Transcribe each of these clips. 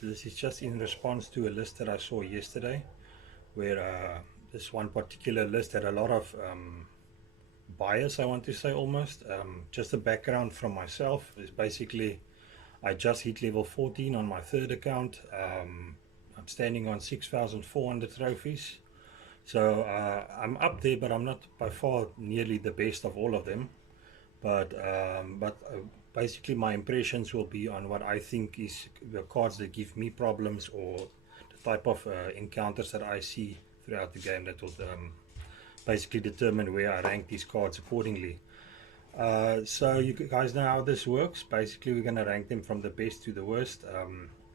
This is just in response to a list that I saw yesterday, where this one particular list had a lot of bias, I want to say almost. Just the background from myself is basically I just hit level 14 on my third account. I'm standing on 6,400 trophies. So I'm up there, but I'm not by far nearly the best of all of them. But basically my impressions will be on what I think is the cards that give me problems, or the type of encounters that I see throughout the game that will basically determine where I rank these cards accordingly. So you guys know how this works. Basically we're going to rank them from the best to the worst.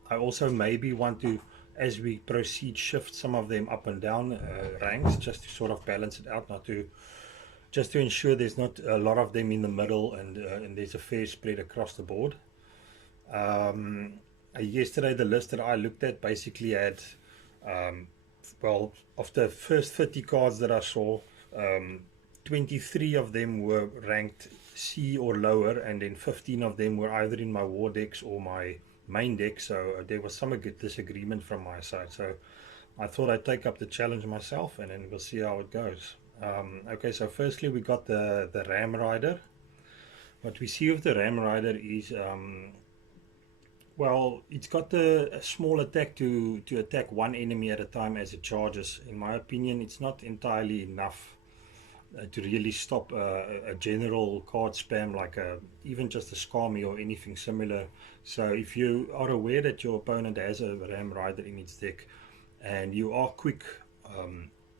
I also maybe want to, as we proceed, shift some of them up and down ranks, just to sort of balance it out, not to just to ensure there's not a lot of them in the middle, and there's a fair spread across the board. Yesterday the list that I looked at basically had, well, of the first 30 cards that I saw, 23 of them were ranked C or lower, and then 15 of them were either in my war decks or my main deck. So there was some good disagreement from my side. So I thought I'd take up the challenge myself, and then we'll see how it goes. Okay, so firstly we got the Ram Rider. What we see with the Ram Rider is, well, it's got a small attack to attack one enemy at a time as it charges. In my opinion, it's not entirely enough to really stop a general card spam, like even just a Skami or anything similar. So if you are aware that your opponent has a Ram Rider in its deck, and you are quick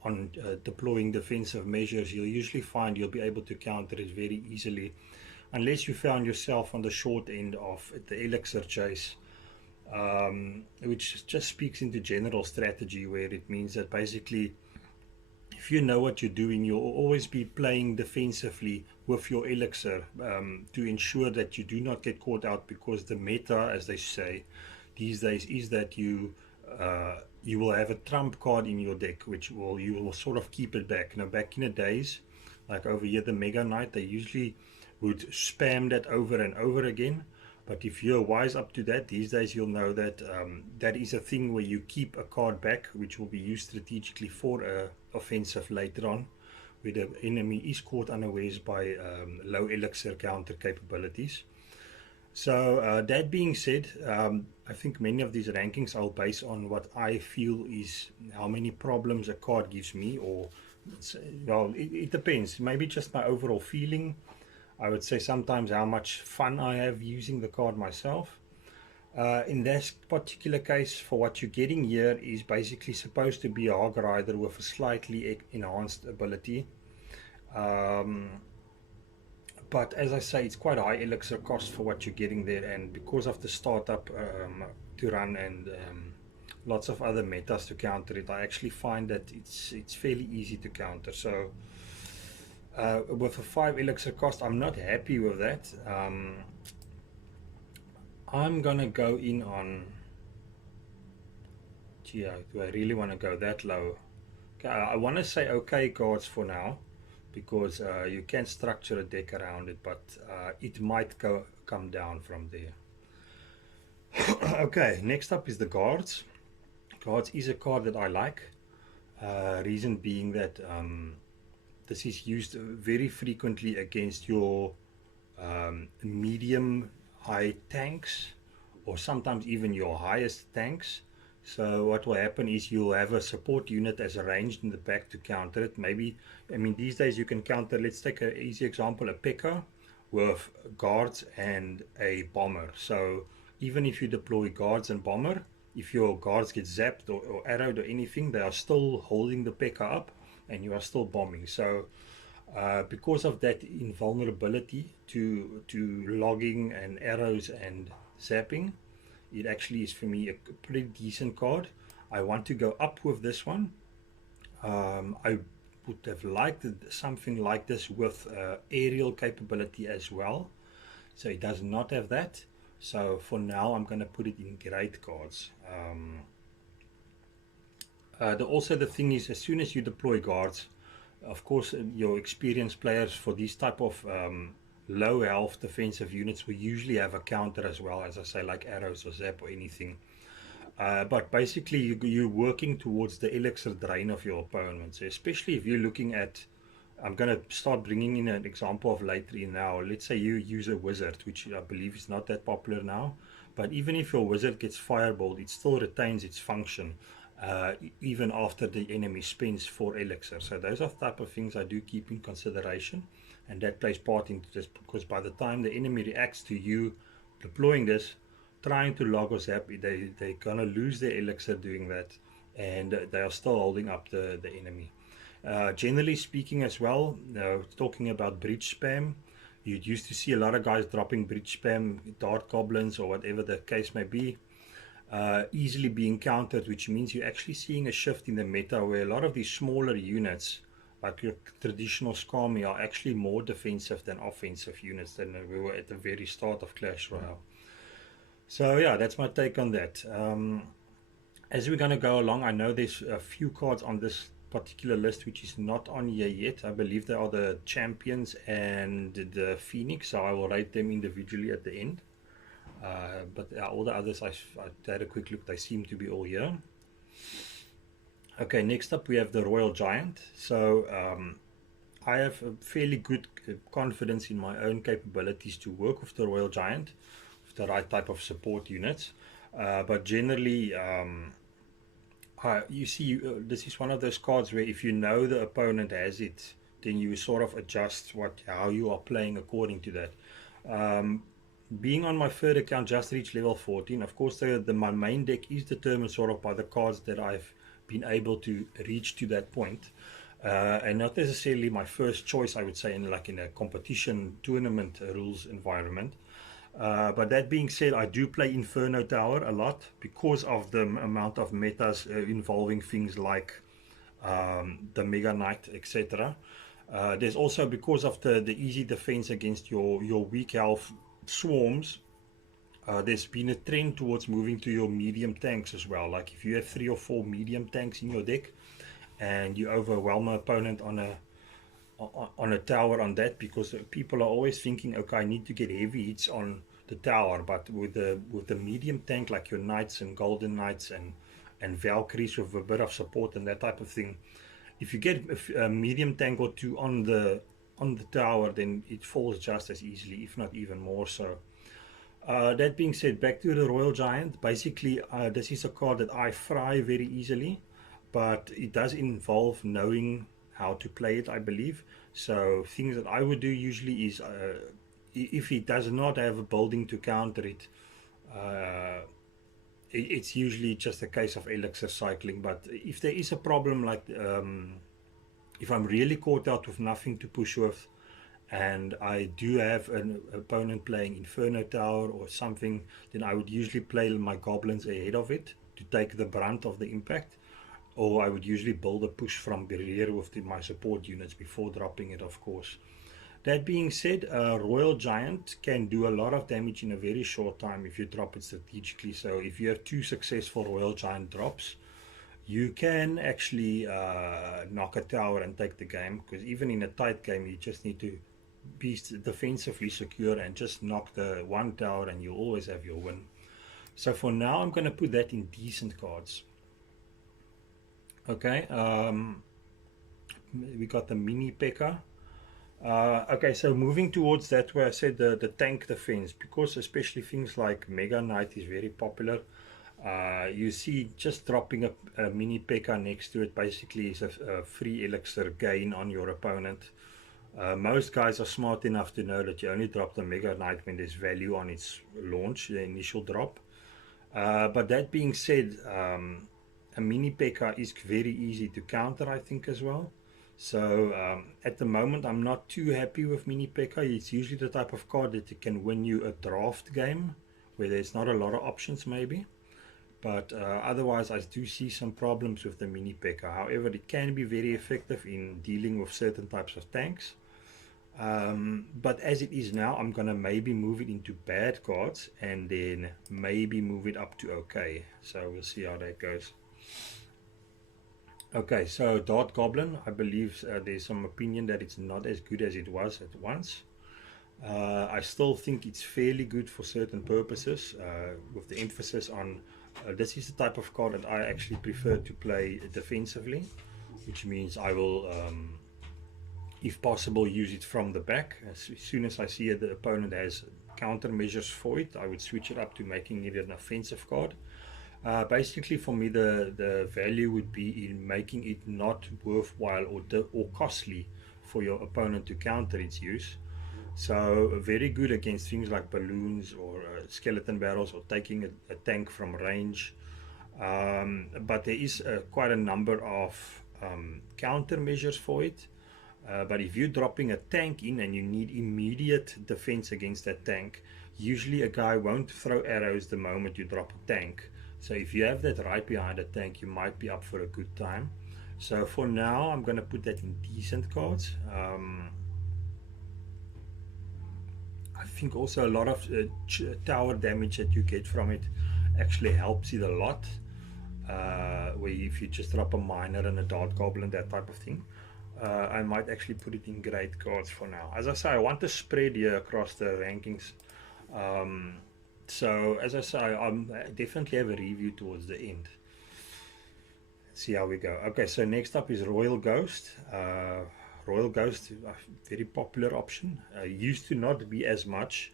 on deploying defensive measures, you'll usually find you'll be able to counter it very easily, unless you found yourself on the short end of the elixir chase, which just speaks into general strategy, where it means that basically if you know what you're doing, you'll always be playing defensively with your elixir, to ensure that you do not get caught out, because the meta, as they say these days, is that you will have a trump card in your deck, which you will sort of keep it back. Now, back in the days, like over here, the Mega Knight, they usually would spam that over and over again. But if you're wise up to that, these days you'll know that that is a thing where you keep a card back, which will be used strategically for a offensive later on, where the enemy is caught unawares by low elixir counter capabilities. So that being said, I think many of these rankings are based on what I feel is how many problems a card gives me, or, well, it depends. Maybe just my overall feeling. I would say sometimes how much fun I have using the card myself. In this particular case, for what you're getting here is basically supposed to be a Hog Rider with a slightly enhanced ability. But as I say, it's quite a high elixir cost for what you're getting there, and because of the startup to run, and lots of other metas to counter it, I actually find that it's fairly easy to counter. So with a 5 elixir cost, I'm not happy with that. I'm gonna go in on, gee, do I really want to go that low? Okay, I want to say okay cards for now, because you can structure a deck around it, but it might come down from there. Okay, next up is the Guards. Guards is a card that I like. Reason being that this is used very frequently against your medium high tanks, or sometimes even your highest tanks. So what will happen is you'll have a support unit as arranged in the back to counter it. Maybe, I mean, these days you can counter, let's take an easy example, a P.E.K.K.A. with guards and a bomber. So even if you deploy guards and bomber, if your guards get zapped or arrowed or anything, they are still holding the P.E.K.K.A. up, and you are still bombing. So because of that invulnerability to logging and arrows and zapping, it actually is for me a pretty decent card. I want to go up with this one. I would have liked something like this with aerial capability as well. So it does not have that. So for now, I'm going to put it in great cards. Also the thing is, as soon as you deploy guards, of course, your experienced players for these type of low health defensive units will usually have a counter as well, as I say, like arrows or zap or anything. But basically, you're working towards the elixir drain of your opponents, especially if you're looking at. I'm going to start bringing in an example of later in now. Let's say you use a wizard, which I believe is not that popular now. But even if your wizard gets fireballed, it still retains its function, even after the enemy spends 4 elixir. So those are the type of things I do keep in consideration. And that plays part into this, because by the time the enemy reacts to you deploying this, trying to log or zap, they're going to lose their elixir doing that. And they are still holding up the enemy. Generally speaking as well, talking about breach spam, you used to see a lot of guys dropping breach spam, dart goblins or whatever the case may be, easily being countered, which means you're actually seeing a shift in the meta where a lot of these smaller units, like your traditional Skami, are actually more defensive than offensive units than we were at the very start of Clash Royale. So yeah, that's my take on that. As we're going to go along, I know there's a few cards on this particular list which is not on here yet. I believe they are the champions and the Phoenix, so I will rate them individually at the end. But all the others, I had a quick look, they seem to be all here. Okay, next up we have the Royal Giant. So I have a fairly good confidence in my own capabilities to work with the Royal Giant, with the right type of support units. But generally, you see, this is one of those cards where if you know the opponent has it, then you sort of adjust how you are playing according to that. Being on my third account, just reached level 14. Of course, my main deck is determined sort of by the cards that I've been able to reach to that point. And not necessarily my first choice, I would say, in a competition tournament rules environment. But that being said, I do play Inferno Tower a lot because of the amount of metas involving things like the Mega Knight, etc. There's also, because of the easy defense against your weak health swarms, there's been a trend towards moving to your medium tanks as well. Like if you have 3 or 4 medium tanks in your deck and you overwhelm an opponent on a tower on that, because people are always thinking, okay, I need to get heavy hits on the tower, but with the medium tank, like your knights and golden knights and Valkyries with a bit of support and that type of thing, if you get a medium tank or 2 on the tower, then it falls just as easily, if not even more so. That being said, back to the Royal Giant. Basically, this is a card that I fry very easily, but it does involve knowing how to play it, I believe. So things that I would do usually is, if he does not have a building to counter it, it's usually just a case of elixir cycling. But if there is a problem, like if I'm really caught out with nothing to push with, and I do have an opponent playing Inferno Tower or something, then I would usually play my goblins ahead of it to take the brunt of the impact. Or I would usually build a push from the rear with my support units before dropping it, of course. That being said, Royal Giant can do a lot of damage in a very short time if you drop it strategically. So if you have 2 successful Royal Giant drops, you can actually knock a tower and take the game, because even in a tight game you just need to be defensively secure and just knock the 1 tower and you'll always have your win. So for now I'm going to put that in decent cards. Okay, we got the mini P.E.K.K.A. Okay, so moving towards that, where I said the tank defense, because especially things like Mega Knight is very popular. You see, just dropping a mini P.E.K.K.A. next to it basically is a free elixir gain on your opponent. Most guys are smart enough to know that you only drop the Mega Knight when there's value on its launch, the initial drop. But that being said, a mini P.E.K.K.A. is very easy to counter, I think, as well. So at the moment I'm not too happy with mini P.E.K.K.A. It's usually the type of card that can win you a draft game where there's not a lot of options maybe. But otherwise I do see some problems with the mini P.E.K.K.A. However, it can be very effective in dealing with certain types of tanks. But as it is now, I'm gonna maybe move it into bad cards and then maybe move it up to okay. So we'll see how that goes. Okay, so Dart Goblin, I believe there's some opinion that it's not as good as it was at once. I still think it's fairly good for certain purposes, with the emphasis on This is the type of card that I actually prefer to play defensively, which means I will, if possible, use it from the back. As soon as I see the opponent has countermeasures for it, I would switch it up to making it an offensive card. Basically, for me, the value would be in making it not worthwhile or costly for your opponent to counter its use. So very good against things like balloons or skeleton barrels or taking a tank from range. But there is quite a number of countermeasures for it. But if you're dropping a tank in and you need immediate defense against that tank, usually a guy won't throw arrows the moment you drop a tank. So if you have that right behind a tank, you might be up for a good time. So for now, I'm going to put that in decent cards. I think also a lot of tower damage that you get from it actually helps it a lot. Where if you just drop a miner and a dart goblin, that type of thing. I might actually put it in great cards for now. As I say, I want to spread here across the rankings. So as I say, I definitely have a review towards the end. Let's see how we go. Okay, so next up is Royal Ghost. Royal Ghost, a very popular option. Used to not be as much.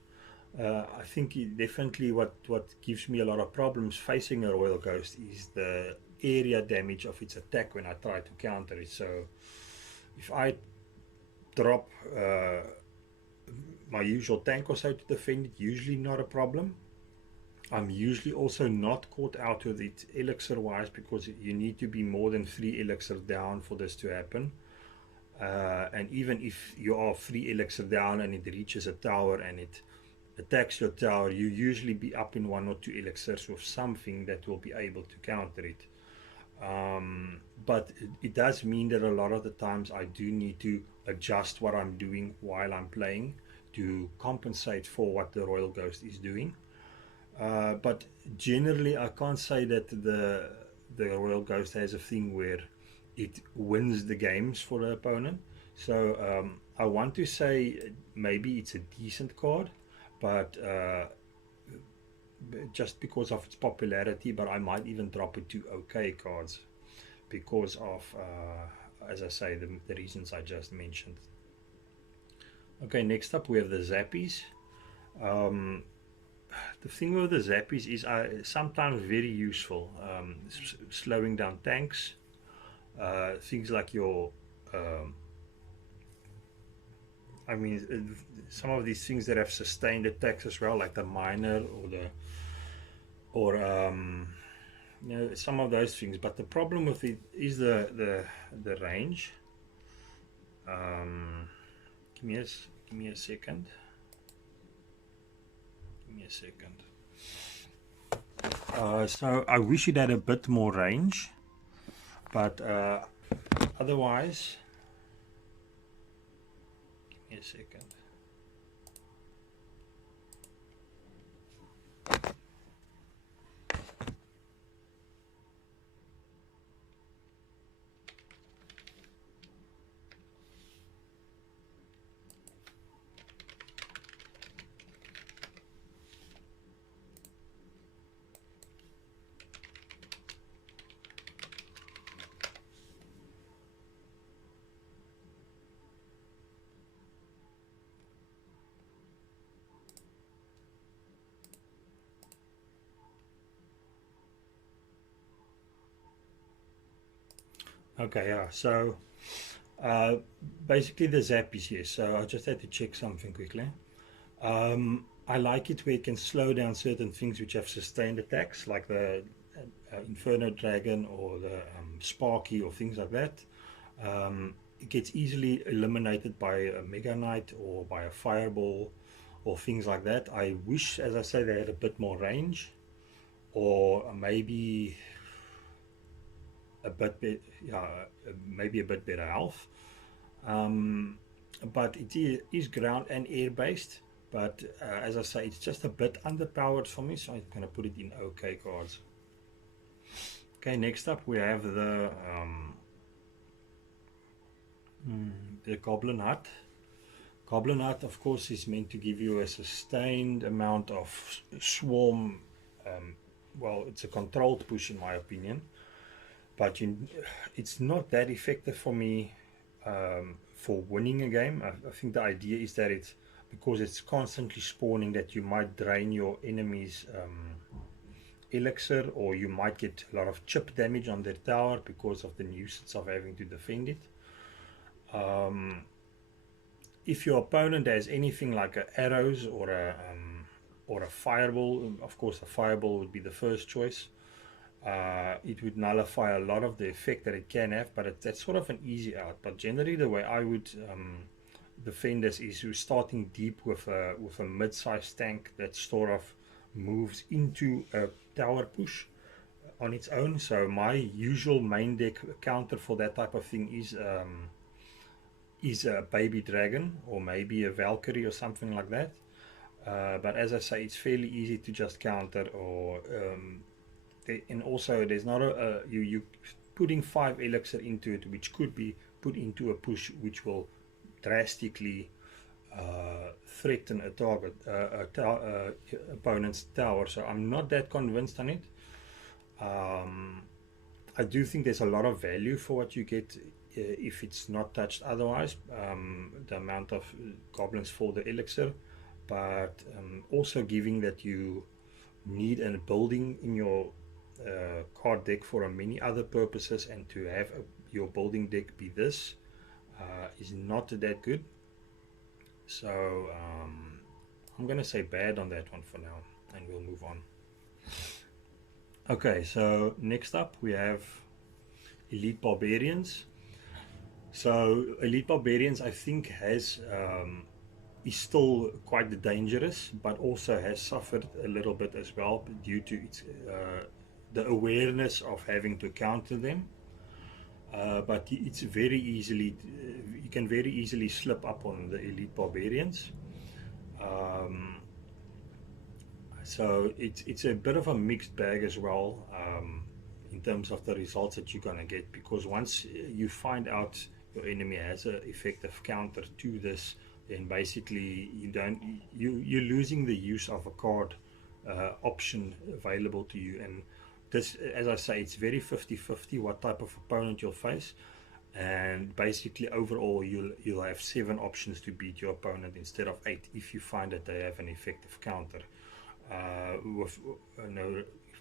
I think definitely what gives me a lot of problems facing a Royal Ghost is the area damage of its attack when I try to counter it. So if I drop my usual tank or so to defend it, usually not a problem. I'm usually also not caught out with it elixir wise, because you need to be more than 3 elixirs down for this to happen. And even if you are 3 elixir down and it reaches a tower and it attacks your tower, you usually be up in 1 or 2 elixirs with something that will be able to counter it. But it does mean that a lot of the times I do need to adjust what I'm doing while I'm playing to compensate for what the Royal Ghost is doing. But generally I can't say that the Royal Ghost has a thing where it wins the games for the opponent. So I want to say maybe it's a decent card, but just because of its popularity, but I might even drop it to okay cards because of, as I say, the reasons I just mentioned. Okay, next up we have the Zappies. The thing with the Zappies is sometimes very useful, slowing down tanks, things like your I mean, some of these things that have sustained attacks as well, like the miner or you know, some of those things. But the problem with it is the range. Give me a second. Give me a second. So I wish it had a bit more range, but otherwise, give me a second. Okay, yeah, so basically the Zappies here, so I just had to check something quickly. I like it where it can slow down certain things which have sustained attacks, like the Inferno Dragon or the Sparky or things like that. It gets easily eliminated by a Mega Knight or by a Fireball or things like that. I wish, as I say, they had a bit more range, or maybe a bit better, yeah, maybe a bit better health. But it is ground and air based. But as I say, it's just a bit underpowered for me, so I'm going to put it in okay cards. Okay, next up we have the Goblin Hut. Goblin Hut, of course, is meant to give you a sustained amount of swarm well, it's a controlled push in my opinion, but it's not that effective for me for winning a game. I think the idea is that it's because it's constantly spawning that you might drain your enemies elixir, or you might get a lot of chip damage on their tower because of the nuisance of having to defend it. If your opponent has anything like arrows or a fireball, of course a fireball would be the first choice. It would nullify a lot of the effect that it can have, but that's sort of an easy out. But generally, the way I would defend this is you're starting deep with a mid-sized tank that sort of moves into a tower push on its own. So my usual main deck counter for that type of thing is a baby dragon or maybe a Valkyrie or something like that. But as I say, it's fairly easy to just counter, or and also there's not you putting 5 elixir into it, which could be put into a push which will drastically threaten a target opponent's tower. So I'm not that convinced on it. I do think there's a lot of value for what you get if it's not touched otherwise, the amount of goblins for the elixir, but also giving that you need a building in your card deck for many other purposes, and to have your building deck be this is not that good. So I'm gonna say bad on that one for now, and we'll move on. Okay, so next up we have Elite Barbarians. So Elite Barbarians, I think, is still quite dangerous, but also has suffered a little bit as well due to its the awareness of having to counter them. But it's very easily you can very easily slip up on the Elite Barbarians. So it's a bit of a mixed bag as well, in terms of the results that you're gonna get, because once you find out your enemy has an effective counter to this, then basically you're losing the use of a card option available to you. And this, as I say, it's very 50-50 what type of opponent you'll face, and basically overall you'll have 7 options to beat your opponent instead of 8 if you find that they have an effective counter.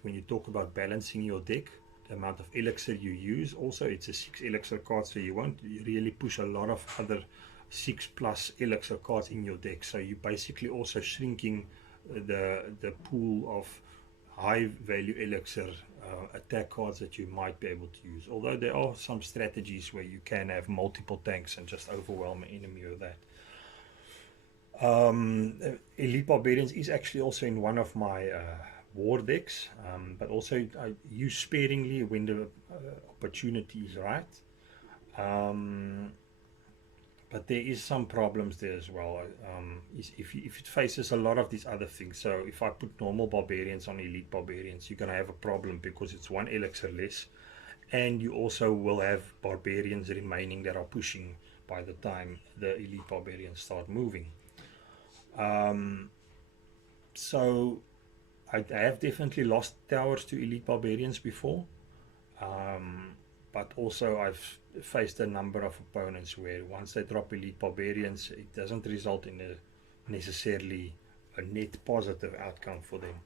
When you talk about balancing your deck, the amount of elixir you use, also it's a 6 elixir card, so you won't really push a lot of other 6+ elixir cards in your deck. So you're basically also shrinking the pool of high value elixir attack cards that you might be able to use. Although there are some strategies where you can have multiple tanks and just overwhelm an enemy with that. Elite Barbarians is actually also in one of my war decks, but also I use sparingly when the opportunity is right. But there is some problems there as well. If it faces a lot of these other things, so if I put normal barbarians on Elite Barbarians, you're gonna have a problem because it's 1 elixir less, and you also will have barbarians remaining that are pushing by the time the Elite Barbarians start moving. So I have definitely lost towers to Elite Barbarians before, but also I've faced a number of opponents where once they drop Elite Barbarians, it doesn't result in necessarily a net positive outcome for them.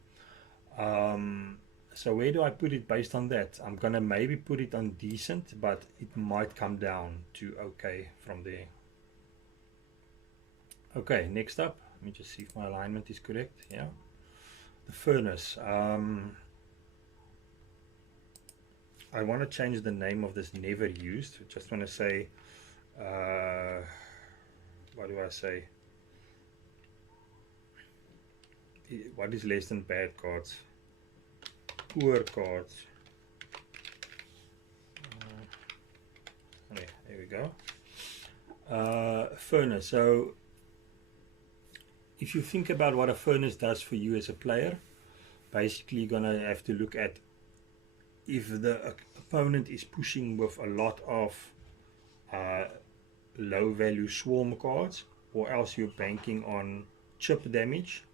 So where do I put it based on that? I'm gonna maybe put it on decent, but it might come down to okay from there. Okay, next up, let me just see if my alignment is correct. Yeah, the furnace. I want to change the name of this never used. I just want to say, what do I say? What is less than bad cards? Poor cards. Okay, there we go. Furnace. So if you think about what a furnace does for you as a player, basically you're gonna have to look at if the opponent is pushing with a lot of low value swarm cards, or else you're banking on chip damage.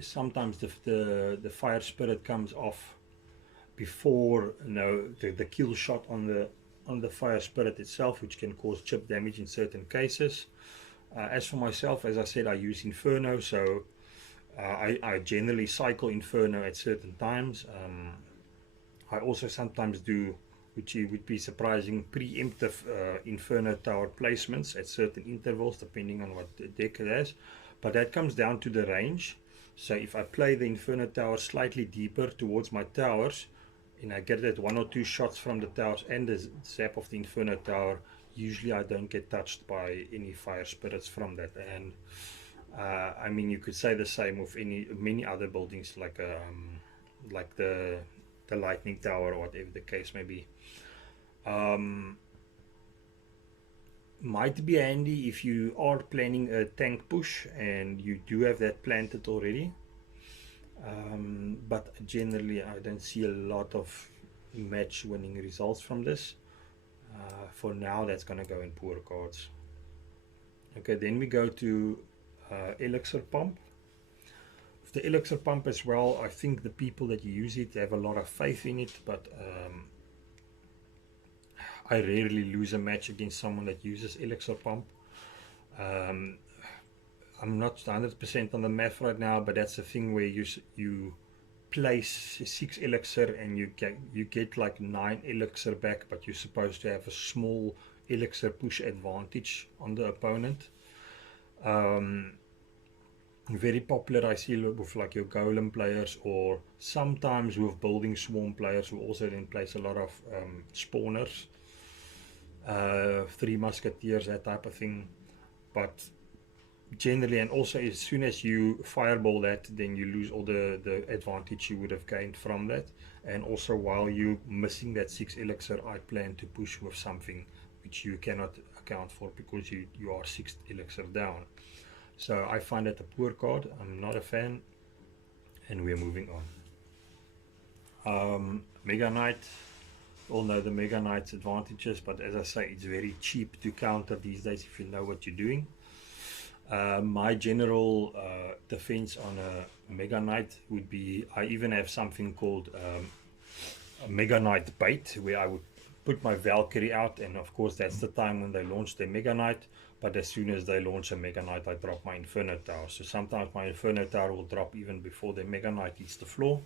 sometimes the fire spirit comes off before, you know, the kill shot on the fire spirit itself, which can cause chip damage in certain cases. As for myself, as I said, I use Inferno, so I generally cycle Inferno at certain times. I also sometimes do, which would be surprising, preemptive Inferno tower placements at certain intervals, depending on what the deck it has. But that comes down to the range. So if I play the Inferno tower slightly deeper towards my towers, and I get that 1 or 2 shots from the towers and the zap of the Inferno tower, usually I don't get touched by any fire spirits from that. And I mean, you could say the same with many other buildings, like the lightning tower or whatever the case may be. Might be handy if you are planning a tank push and you do have that planted already. But generally I don't see a lot of match winning results from this. For now, that's going to go in poor cards. Okay, then we go to elixir pump. With the elixir pump as well, I think the people that use it have a lot of faith in it, but I rarely lose a match against someone that uses elixir pump. I'm not 100% on the math right now, but that's the thing where you place 6 elixir and you get like 9 elixir back, but you're supposed to have a small elixir push advantage on the opponent. Very popular, I see, with like your golem players, or sometimes with building swarm players who also then place a lot of spawners, 3 musketeers, that type of thing. But generally, and also as soon as you fireball that, then you lose all the advantage you would have gained from that. And also, while you're missing that 6 elixir, I plan to push with something which you cannot account for because you are 6 elixir down. So I find that a poor card. I'm not a fan, and we're moving on. Mega Knight. All know the Mega Knight's advantages, but as I say, it's very cheap to counter these days if you know what you're doing. My general defense on a Mega Knight would be, I even have something called a Mega Knight bait, where I would put my Valkyrie out, and of course that's the time when they launch their Mega Knight. But as soon as they launch a Mega Knight, I drop my Inferno Tower. So sometimes my Inferno Tower will drop even before the Mega Knight hits the floor,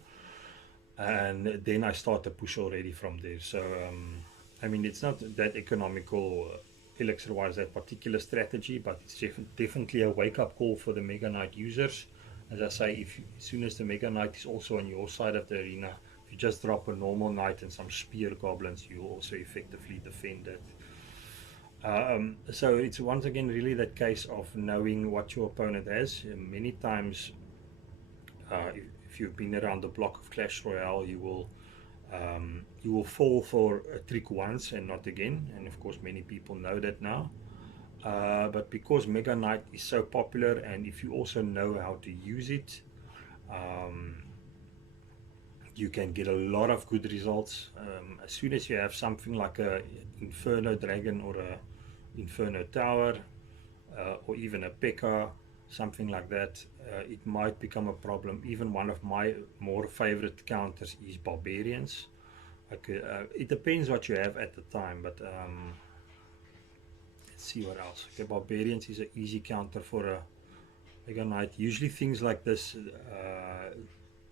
and then I start to push already from there. So I mean, it's not that economical elixir wise, that particular strategy, but it's definitely a wake-up call for the Mega Knight users. As I say, as soon as the Mega Knight is also on your side of the arena, if you just drop a normal knight and some spear goblins, you will also effectively defend it. So it's once again really that case of knowing what your opponent has. Many times, if you've been around the block of Clash Royale, you will fall for a trick once and not again, and of course many people know that now. But because Mega Knight is so popular, and if you also know how to use it, you can get a lot of good results. As soon as you have something like a Inferno Dragon or a Inferno Tower, or even a P.E.K.K.A, something like that, it might become a problem. Even one of my more favorite counters is Barbarians. It depends what you have at the time, but let's see what else. Okay, Barbarians is an easy counter for a Mega Knight. Usually things like this,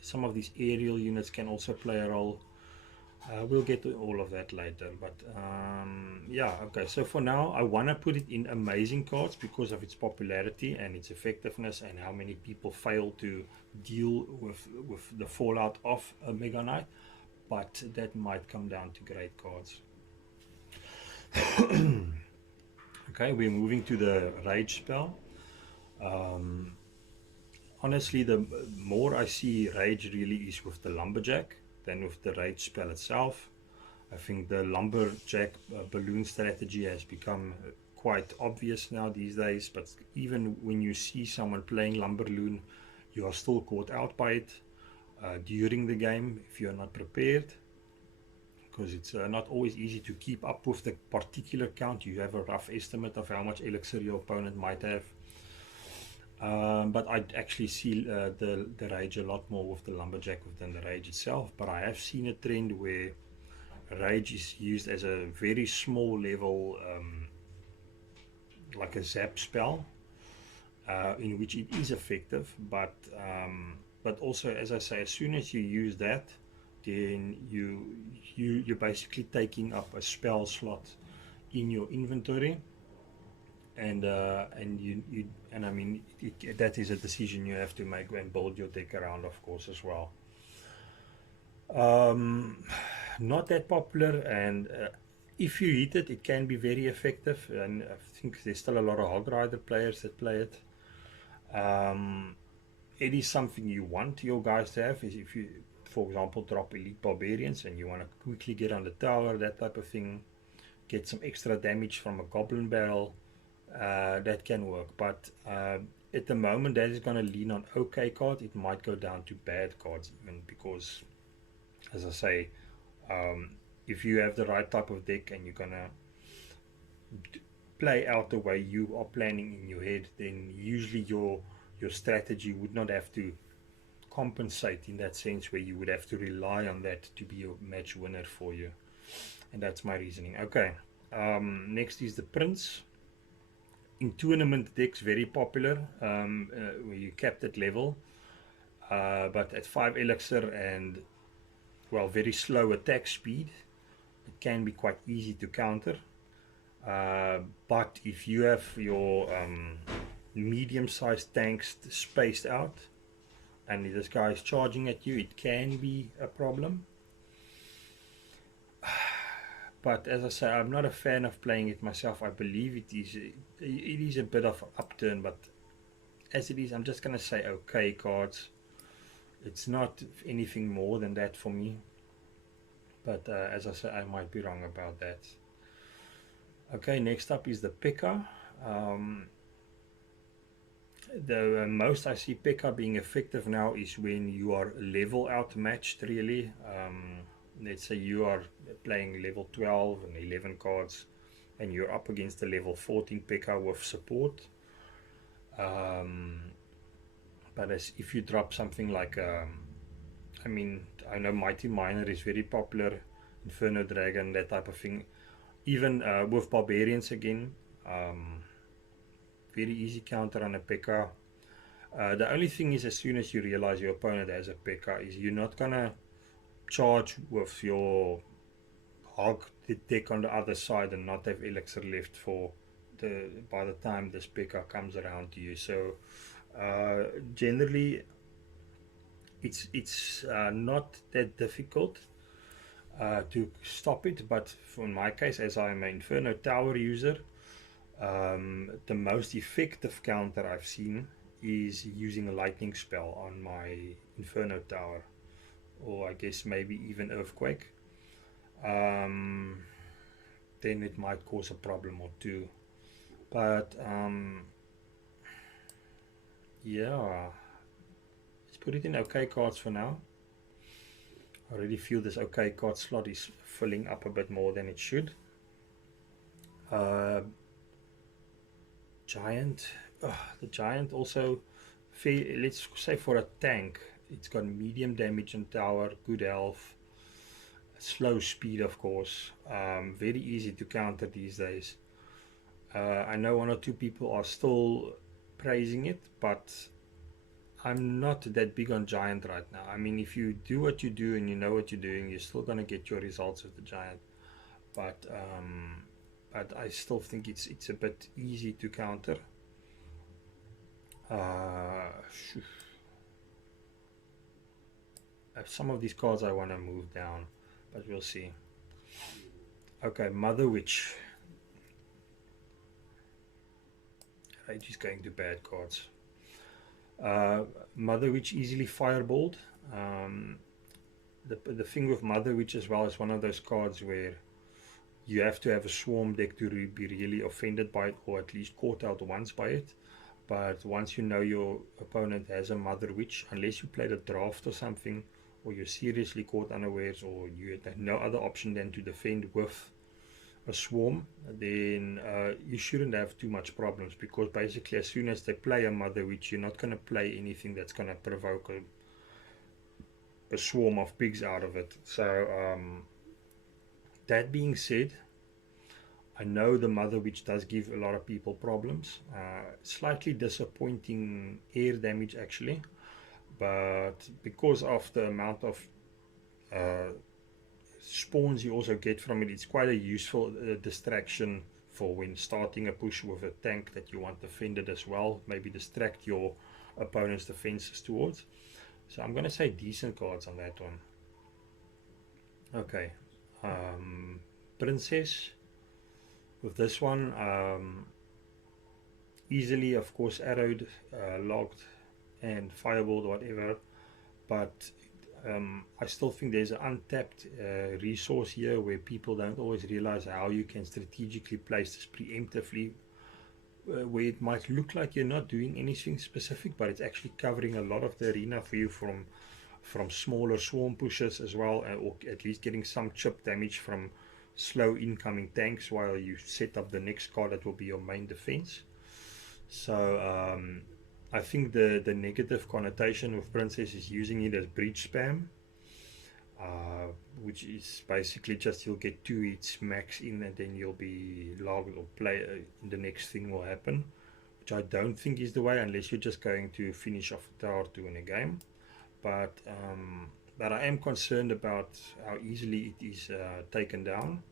some of these aerial units can also play a role. We'll get to all of that later, but yeah, okay, so for now I want to put it in amazing cards because of its popularity and its effectiveness, and how many people fail to deal with the fallout of a Mega Knight, but that might come down to great cards. Okay, we're moving to the Rage spell. Honestly, the more I see Rage really is with the Lumberjack than with the Rage spell itself. I think the Lumberjack balloon strategy has become quite obvious now these days, but even when you see someone playing Lumberloon, you are still caught out by it during the game if you're not prepared, because it's not always easy to keep up with the particular count. You have a rough estimate of how much elixir your opponent might have. But I actually see the rage a lot more with the lumberjack than the rage itself. But I have seen a trend where rage is used as a very small level, like a zap spell, in which it is effective. But also, as I say, as soon as you use that, then you're basically taking up a spell slot in your inventory, and I mean that is a decision you have to make and build your deck around, of course, as well. Um, Not that popular, and if you hit it, it can be very effective. And I think there's still a lot of Hog Rider players that play it. Um, it is something you want your guys to have. Is if you, for example, drop elite barbarians and you want to quickly get on the tower, that type of thing, get some extra damage from a goblin barrel, that can work. But at the moment, that is going to lean on okay cards. It might go down to bad cards even, because, as I say, um, if you have the right type of deck and you're gonna play out the way you are planning in your head, then usually your strategy would not have to compensate in that sense, where you would have to rely on that to be a match winner for you. And that's my reasoning. Okay, next is the Prince. In tournament decks, very popular, where you capped at level, but at 5 elixir and, well, very slow attack speed, it can be quite easy to counter. But if you have your medium-sized tanks spaced out and this guy is charging at you, it can be a problem. But as I say, I'm not a fan of playing it myself. I believe it is a bit of an upturn, but as it is, I'm just going to say okay cards. It's not anything more than that for me. But as I say, I might be wrong about that. Okay, next up is the P.E.K.K.A. The most I see P.E.K.K.A being effective now is when you are level outmatched, really. Let's say you are playing level 12 and 11 cards, and you're up against the level 14 P.E.K.K.A with support. But if you drop something like, I mean, I know Mighty Miner is very popular, Inferno Dragon, that type of thing. Even with Barbarians again, very easy counter on a P.E.K.K.A. The only thing is, as soon as you realize your opponent has a P.E.K.K.A, is you're not gonna charge with your hog deck on the other side and not have elixir left for by the time this P.E.K.K.A comes around to you. So generally, it's not that difficult to stop it. But for my case, as I'm an Inferno Tower user, the most effective counter I've seen is using a lightning spell on my Inferno Tower, or I guess maybe even Earthquake. Then it might cause a problem or two. But yeah, let's put it in okay cards for now. I already feel this okay card slot is filling up a bit more than it should. Giant, the Giant also, let's say for a tank, it's got medium damage and tower, good health, slow speed, of course. Very easy to counter these days. I know one or two people are still praising it, but I'm not that big on Giant right now. I mean, if you do what you do and you know what you're doing, you're still going to get your results with the Giant. But I still think it's a bit easy to counter. Some of these cards I want to move down, but we'll see. Okay, Mother Witch. Right, just going to bad cards. Mother Witch easily fireballed. The thing with Mother Witch as well is one of those cards where you have to have a swarm deck to be really offended by it, or at least caught out once by it. But once you know your opponent has a Mother Witch, unless you played a draft or something, or you're seriously caught unawares, or you have no other option than to defend with a swarm, then you shouldn't have too much problems, because basically as soon as they play a mother witch, you're not going to play anything that's going to provoke a swarm of pigs out of it. So that being said, I know the mother witch does give a lot of people problems. Slightly disappointing air damage actually, but because of the amount of uh, spawns you also get from it, it's quite a useful distraction for when starting a push with a tank that you want defended as well. Maybe distract your opponent's defenses towards. So I'm going to say decent cards on that one. Okay, Princess. With this one, easily, of course, arrowed, logged, and fireballed, whatever. But I still think there's an untapped resource here where people don't always realize how you can strategically place this preemptively, where it might look like you're not doing anything specific, but it's actually covering a lot of the arena for you from smaller swarm pushes as well, or at least getting some chip damage from slow incoming tanks while you set up the next card that will be your main defense. So I think the negative connotation of Princess is using it as breach spam, which is basically just you'll get 2 hits max in and then you'll be logged or play the next thing will happen, which I don't think is the way, unless you're just going to finish off a tower 2 in a game. But I am concerned about how easily it is taken down.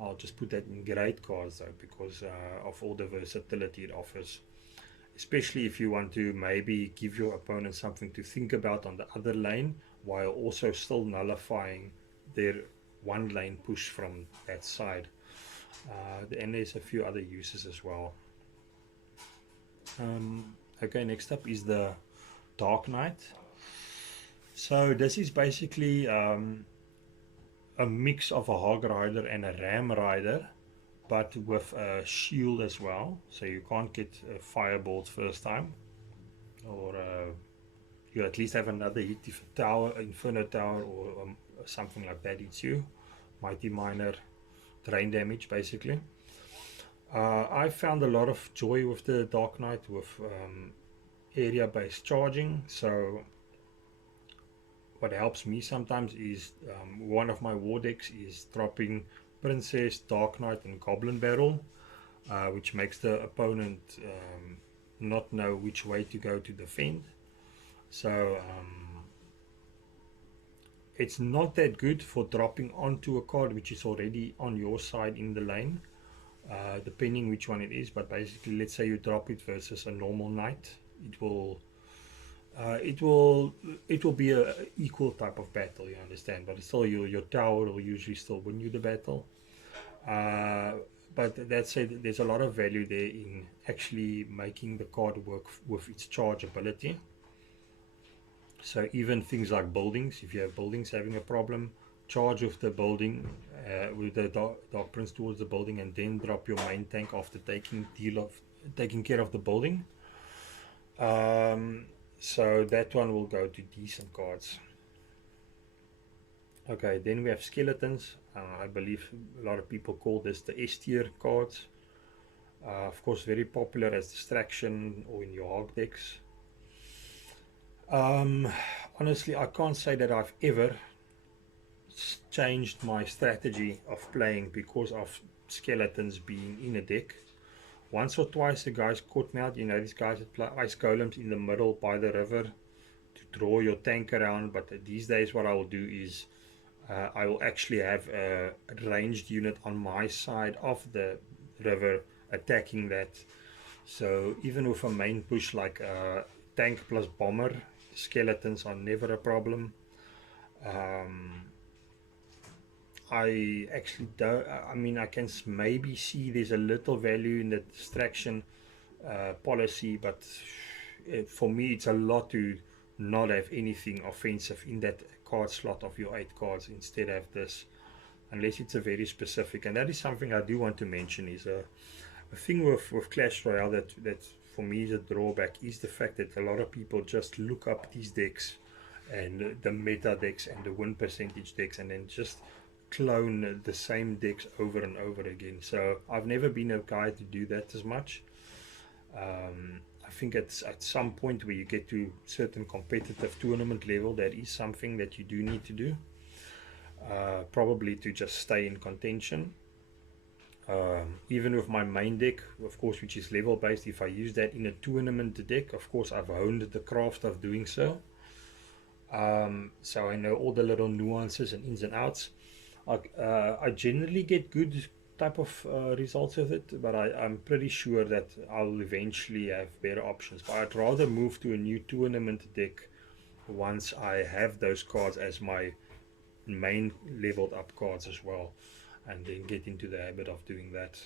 I'll just put that in great cards though, because of all the versatility it offers, especially if you want to maybe give your opponent something to think about on the other lane while also still nullifying their one lane push from that side. And there's a few other uses as well. Okay, next up is the Dark Knight. So this is basically a mix of a Hog Rider and a Ram Rider, but with a shield as well, so you can't get fireballs first time, or you at least have another hit if a tower, Inferno Tower or something like that hits you. Mighty Miner, drain damage basically. I found a lot of joy with the Dark Knight with area based charging. So what helps me sometimes is one of my war decks is dropping Princess, Dark Knight and Goblin Barrel, which makes the opponent not know which way to go to defend. So it's not that good for dropping onto a card which is already on your side in the lane, depending which one it is. But basically, let's say you drop it versus a normal knight, it will be a equal type of battle, you understand, but still your tower will usually still win you the battle. But that said, there's a lot of value there in actually making the card work with its charge ability. So even things like buildings, if you have buildings having a problem, charge with the building, with the Dark Prince towards the building, and then drop your main tank after taking care of the building. So that one will go to decent cards. Okay, then we have skeletons. I believe a lot of people call this the S tier cards. Of course, very popular as distraction or in your hog decks. Honestly, I can't say that I've ever changed my strategy of playing because of skeletons being in a deck. Once or twice the guys caught me out. You know, these guys that play ice golems in the middle by the river to draw your tank around. But these days what I will do is I will actually have a ranged unit on my side of the river attacking that. So even with a main push like tank plus bomber, skeletons are never a problem. I actually don't, I mean, I can maybe see there's a little value in the distraction policy, but for me it's a lot to not have anything offensive in that card slot of your 8 cards, instead have this, unless it's a very specific. And that is something I do want to mention, is a thing with Clash Royale that for me is a drawback, is the fact that a lot of people just look up these decks and the meta decks and the win percentage decks, and then just clone the same decks over and over again. So I've never been a guy to do that as much. I think it's at some point where you get to certain competitive tournament level, that is something that you do need to do, probably to just stay in contention. Even with my main deck, of course, which is level based, if I use that in a tournament deck, of course I've honed the craft of doing so. So I know all the little nuances and ins and outs. I generally get good type of results with it, but I'm pretty sure that I'll eventually have better options. But I'd rather move to a new tournament deck once I have those cards as my main leveled up cards as well, and then get into the habit of doing that.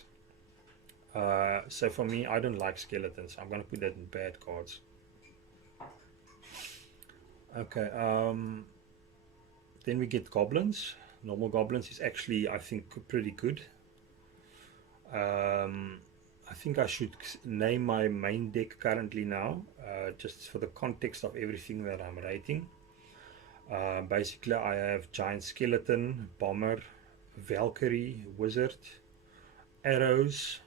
So for me, I don't like skeletons. I'm gonna put that in bad cards. Okay, then we get goblins. Normal goblins is actually, I think, pretty good. I think I should name my main deck currently now, just for the context of everything that I'm rating. Basically, I have Giant Skeleton, Bomber, Valkyrie, Wizard, Arrows,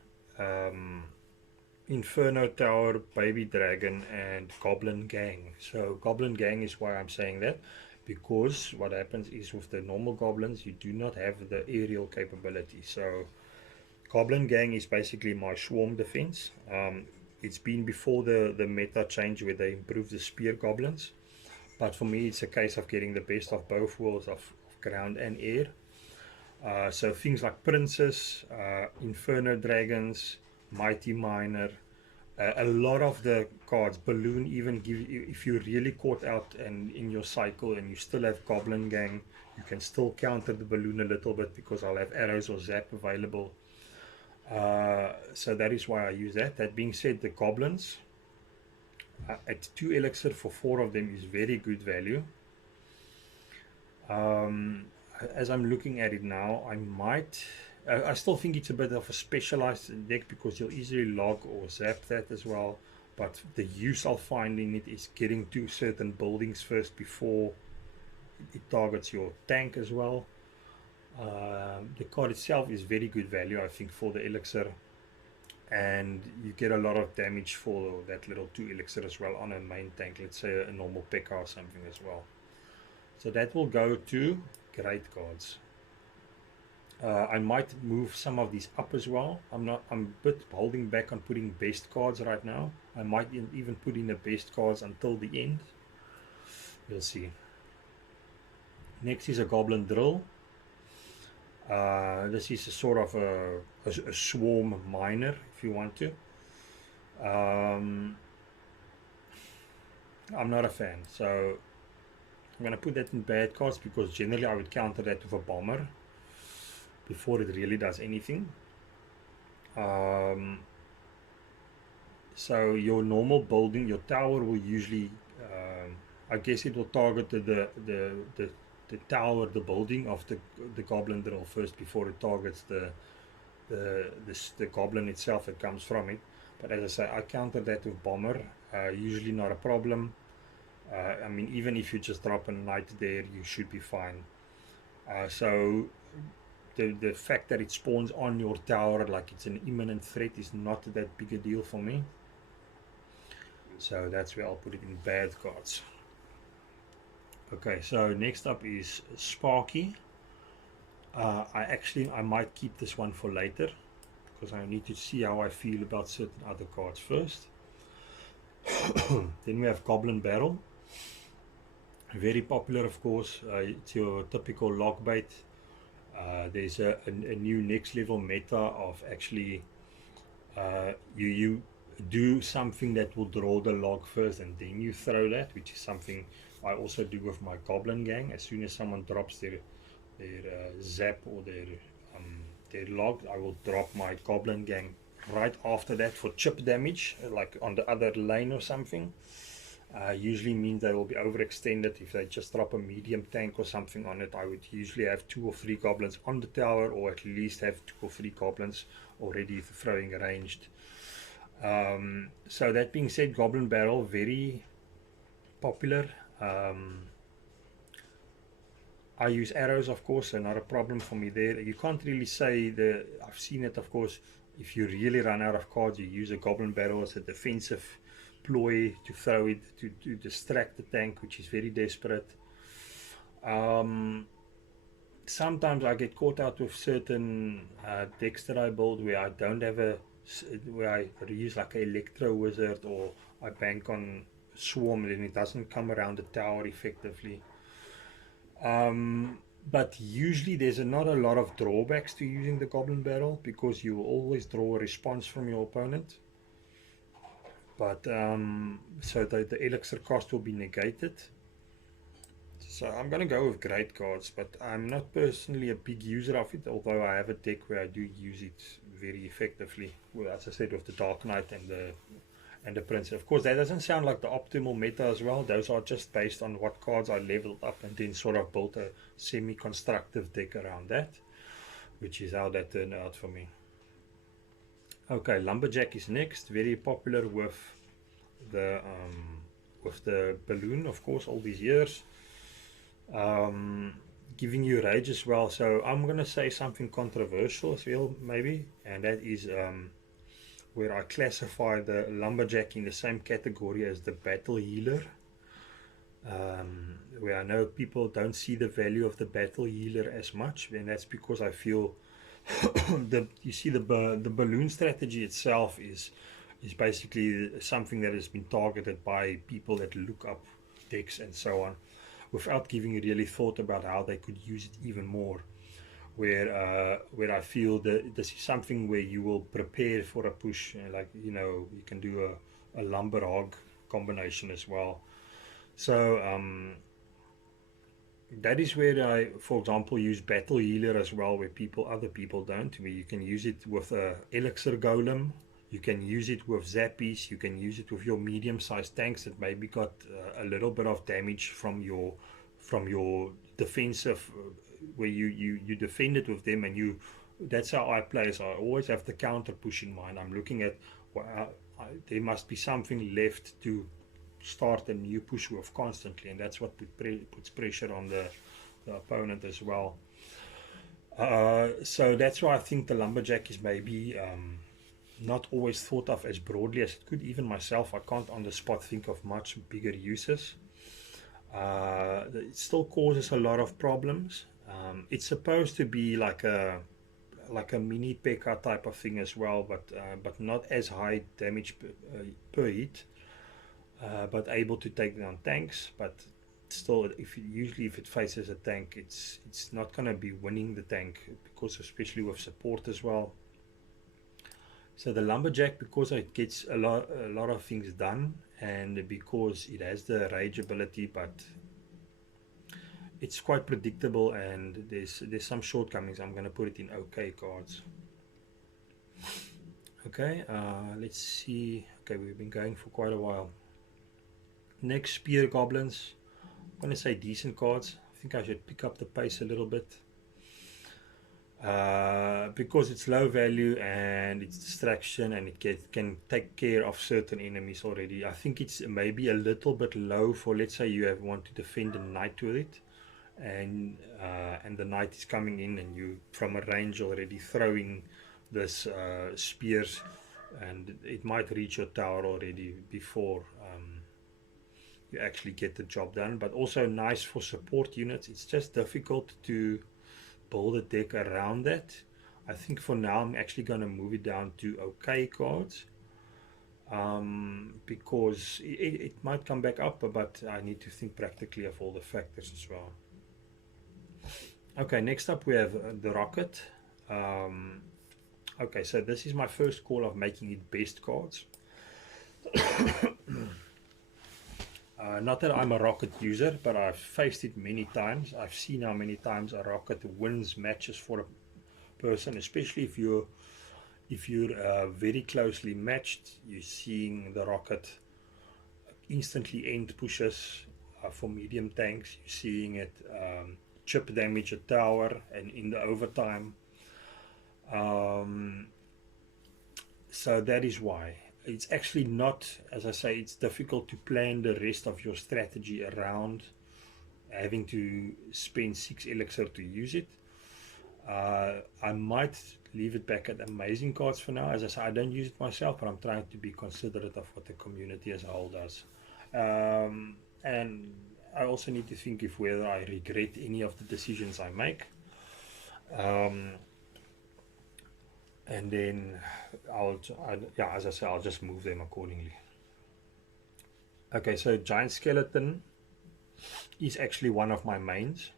Inferno Tower, Baby Dragon, and Goblin Gang. So Goblin Gang is why I'm saying that, because what happens is with the normal goblins, you do not have the aerial capability. So Goblin Gang is basically my swarm defense. It's been before the meta change where they improved the spear goblins. But for me, it's a case of getting the best of both worlds of ground and air. So things like Princes, Inferno Dragons, Mighty Miner, a lot of the cards, Balloon even give you, if you're really caught out and in your cycle and you still have Goblin Gang, you can still counter the Balloon a little bit because I'll have Arrows or Zap available. So that is why I use that. That being said, the Goblins, at 2 elixir for 4 of them is very good value. As I'm looking at it now, I still think it's a bit of a specialized deck because you'll easily log or zap that as well. But the use I'll find in it is getting to certain buildings first before it targets your tank as well. The card itself is very good value, I think, for the elixir, and you get a lot of damage for that little 2 elixir as well on a main tank, let's say a normal P.E.K.K.A. or something as well. So that will go to great cards. I might move some of these up as well. I'm a bit holding back on putting best cards right now. I might even put in the best cards until the end. We'll see. Next is a Goblin Drill. This is a sort of a swarm miner, if you want to. I'm not a fan, so I'm going to put that in bad cards because generally I would counter that with a Bomber before it really does anything. So your normal building, your tower will usually, I guess it will target the tower, the building of the Goblin Drill first before it targets the Goblin itself that comes from it. But as I say, I counter that with Bomber, usually not a problem. I mean, even if you just drop a knight there, you should be fine. So the fact that it spawns on your tower like it's an imminent threat is not that big a deal for me. So that's where I'll put it in bad cards. Okay, so next up is Sparky. I might keep this one for later because I need to see how I feel about certain other cards first. Then we have Goblin Barrel. Very popular, of course. It's your typical lock bait. There's a new next level meta of actually you do something that will draw the log first and then you throw that, which is something I also do with my Goblin Gang. As soon as someone drops their zap or their log, I will drop my Goblin Gang right after that for chip damage, like on the other lane or something. Usually means they will be overextended. If they just drop a medium tank or something on it, I would usually have 2 or 3 goblins on the tower, or at least have 2 or 3 goblins already throwing ranged. So that being said, Goblin Barrel, very popular. I use arrows, of course, so not a problem for me there. You can't really say I've seen it, of course. If you really run out of cards, you use a goblin barrel as a defensive ploy to throw it to distract the tank, which is very desperate. Sometimes I get caught out with certain decks that I build where I don't have where I use like an electro wizard, or I bank on swarm and then it doesn't come around the tower effectively. But usually there's not a lot of drawbacks to using the goblin barrel, because you will always draw a response from your opponent. But so the elixir cost will be negated. So I'm going to go with great cards, but I'm not personally a big user of it, although I have a deck where I do use it very effectively. Well, as I said, with the Dark Knight and the Prince. Of course, that doesn't sound like the optimal meta as well. Those are just based on what cards I leveled up and then sort of built a semi-constructive deck around that, which is how that turned out for me. Okay, Lumberjack is next. Very popular with the balloon, of course, all these years. Giving you rage as well. So I'm going to say something controversial as well, maybe, and that is where I classify the Lumberjack in the same category as the battle healer, where I know people don't see the value of the battle healer as much, and that's because I feel you see the balloon strategy itself is basically something that has been targeted by people that look up decks and so on, without giving really thought about how they could use it even more. Where I feel that this is something where you will prepare for a push, like you can do a lumber hog combination as well. So that is where I, for example, use battle healer as well, where other people don't. Where you can use it with a elixir golem, you can use it with zappies, you can use it with your medium-sized tanks that maybe got a little bit of damage from your defensive, where you defend it with them, and that's how I play. So I always have the counter push in mind. I'm looking at there must be something left to start a new push with constantly, and that's what puts pressure on the opponent as well. So that's why I think the Lumberjack is maybe not always thought of as broadly as it could. Even myself, I can't on the spot think of much bigger uses. It still causes a lot of problems. It's supposed to be like a mini P.E.K.K.A type of thing as well, but not as high damage per hit, but able to take down tanks. But still, usually if it faces a tank, it's not going to be winning the tank, because especially with support as well. So the Lumberjack, because it gets a lot of things done, and because it has the rage ability, but it's quite predictable, and there's some shortcomings. I'm going to put it in okay cards. Okay, let's see. Okay, we've been going for quite a while. Next, Spear Goblins. I'm going to say decent cards. I think I should pick up the pace a little bit. Because it's low value and it's distraction, and it can take care of certain enemies already. I think it's maybe a little bit low for, let's say you want to defend a knight with it, and the knight is coming in, and you from a range already throwing this spears, and it might reach your tower already before you actually get the job done. But also nice for support units. It's just difficult to build a deck around that. I think for now I'm actually going to move it down to okay cards, because it might come back up, but I need to think practically of all the factors as well. Okay, next up we have the Rocket. Okay, so this is my first call of making it best cards. Not that I'm a Rocket user, but I've faced it many times. I've seen how many times a Rocket wins matches for a person, especially if you're very closely matched. You're seeing the Rocket instantly end pushes for medium tanks. You're seeing it chip damage a tower and in the overtime. So that is why. It's actually not, as I say, it's difficult to plan the rest of your strategy around having to spend 6 elixir to use it. I might leave it back at amazing cards for now. As I said, I don't use it myself, but I'm trying to be considerate of what the community as a whole does. And I also need to think if whether I regret any of the decisions I make. And then yeah, as I said, I'll just move them accordingly. Okay, so Giant Skeleton is actually one of my mains,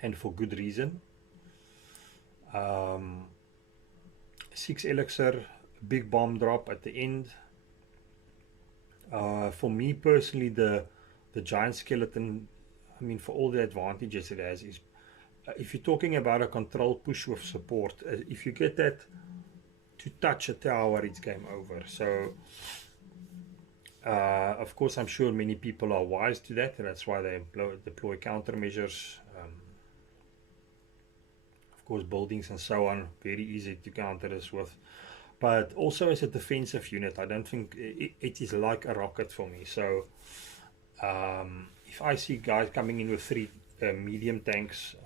and for good reason. 6 elixir, big bomb drop at the end. For me personally, the Giant Skeleton, I mean, for all the advantages it has, is if you're talking about a control push with support, if you get that to touch a tower, it's game over. So of course, I'm sure many people are wise to that, and that's why they deploy countermeasures. Of course, buildings and so on, very easy to counter this with. But also as a defensive unit, I don't think it is like a rocket for me. So if I see guys coming in with 3 medium tanks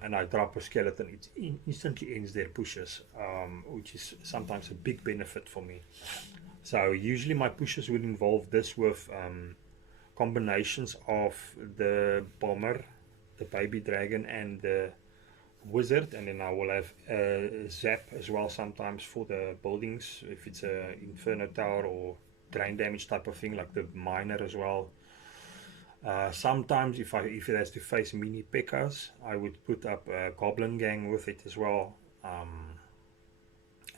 and I drop a skeleton, it instantly ends their pushes, which is sometimes a big benefit for me. So usually my pushes would involve this with combinations of the bomber, the baby dragon, and the wizard, and then I will have a zap as well sometimes for the buildings, if it's a inferno tower or drain damage type of thing, like the miner as well. Sometimes if it has to face mini P.E.K.K.A.s, I would put up a goblin gang with it as well.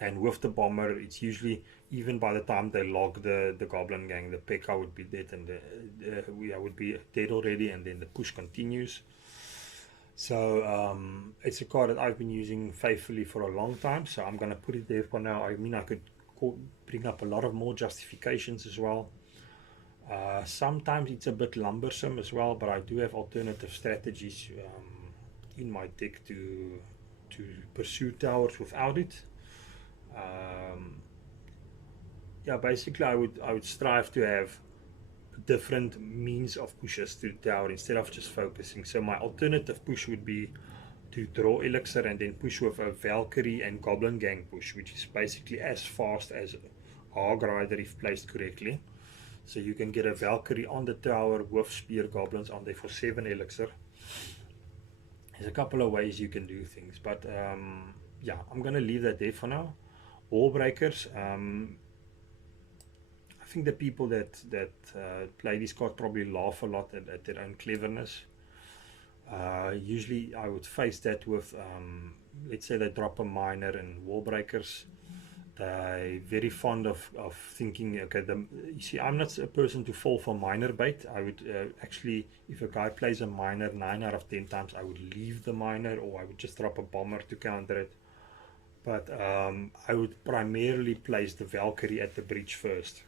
And with the bomber, it's usually, even by the time they log the goblin gang, the P.E.K.K.A. would be dead, and we would be dead already, and then the push continues. So it's a card that I've been using faithfully for a long time, so I'm going to put it there for now. I mean, I could bring up a lot of more justifications as well. Sometimes it's a bit lumbersome as well, but I do have alternative strategies in my deck to pursue towers without it. Yeah, basically I would strive to have different means of pushes to the tower instead of just focusing. So my alternative push would be to draw elixir and then push with a Valkyrie and Goblin Gang push, which is basically as fast as Hog Rider if placed correctly. So you can get a Valkyrie on the tower with Spear Goblins on there for 7 elixir. There's a couple of ways you can do things, but yeah, I'm going to leave that there for now. Wall breakers. I think the people that play this card probably laugh a lot at their own cleverness. Usually I would face that with, let's say they drop a miner and wall breakers. They're very fond of thinking, okay, you see, I'm not a person to fall for miner bait. I would actually, if a guy plays a miner 9 out of 10 times, I would leave the miner, or I would just drop a bomber to counter it. But I would primarily place the Valkyrie at the bridge first,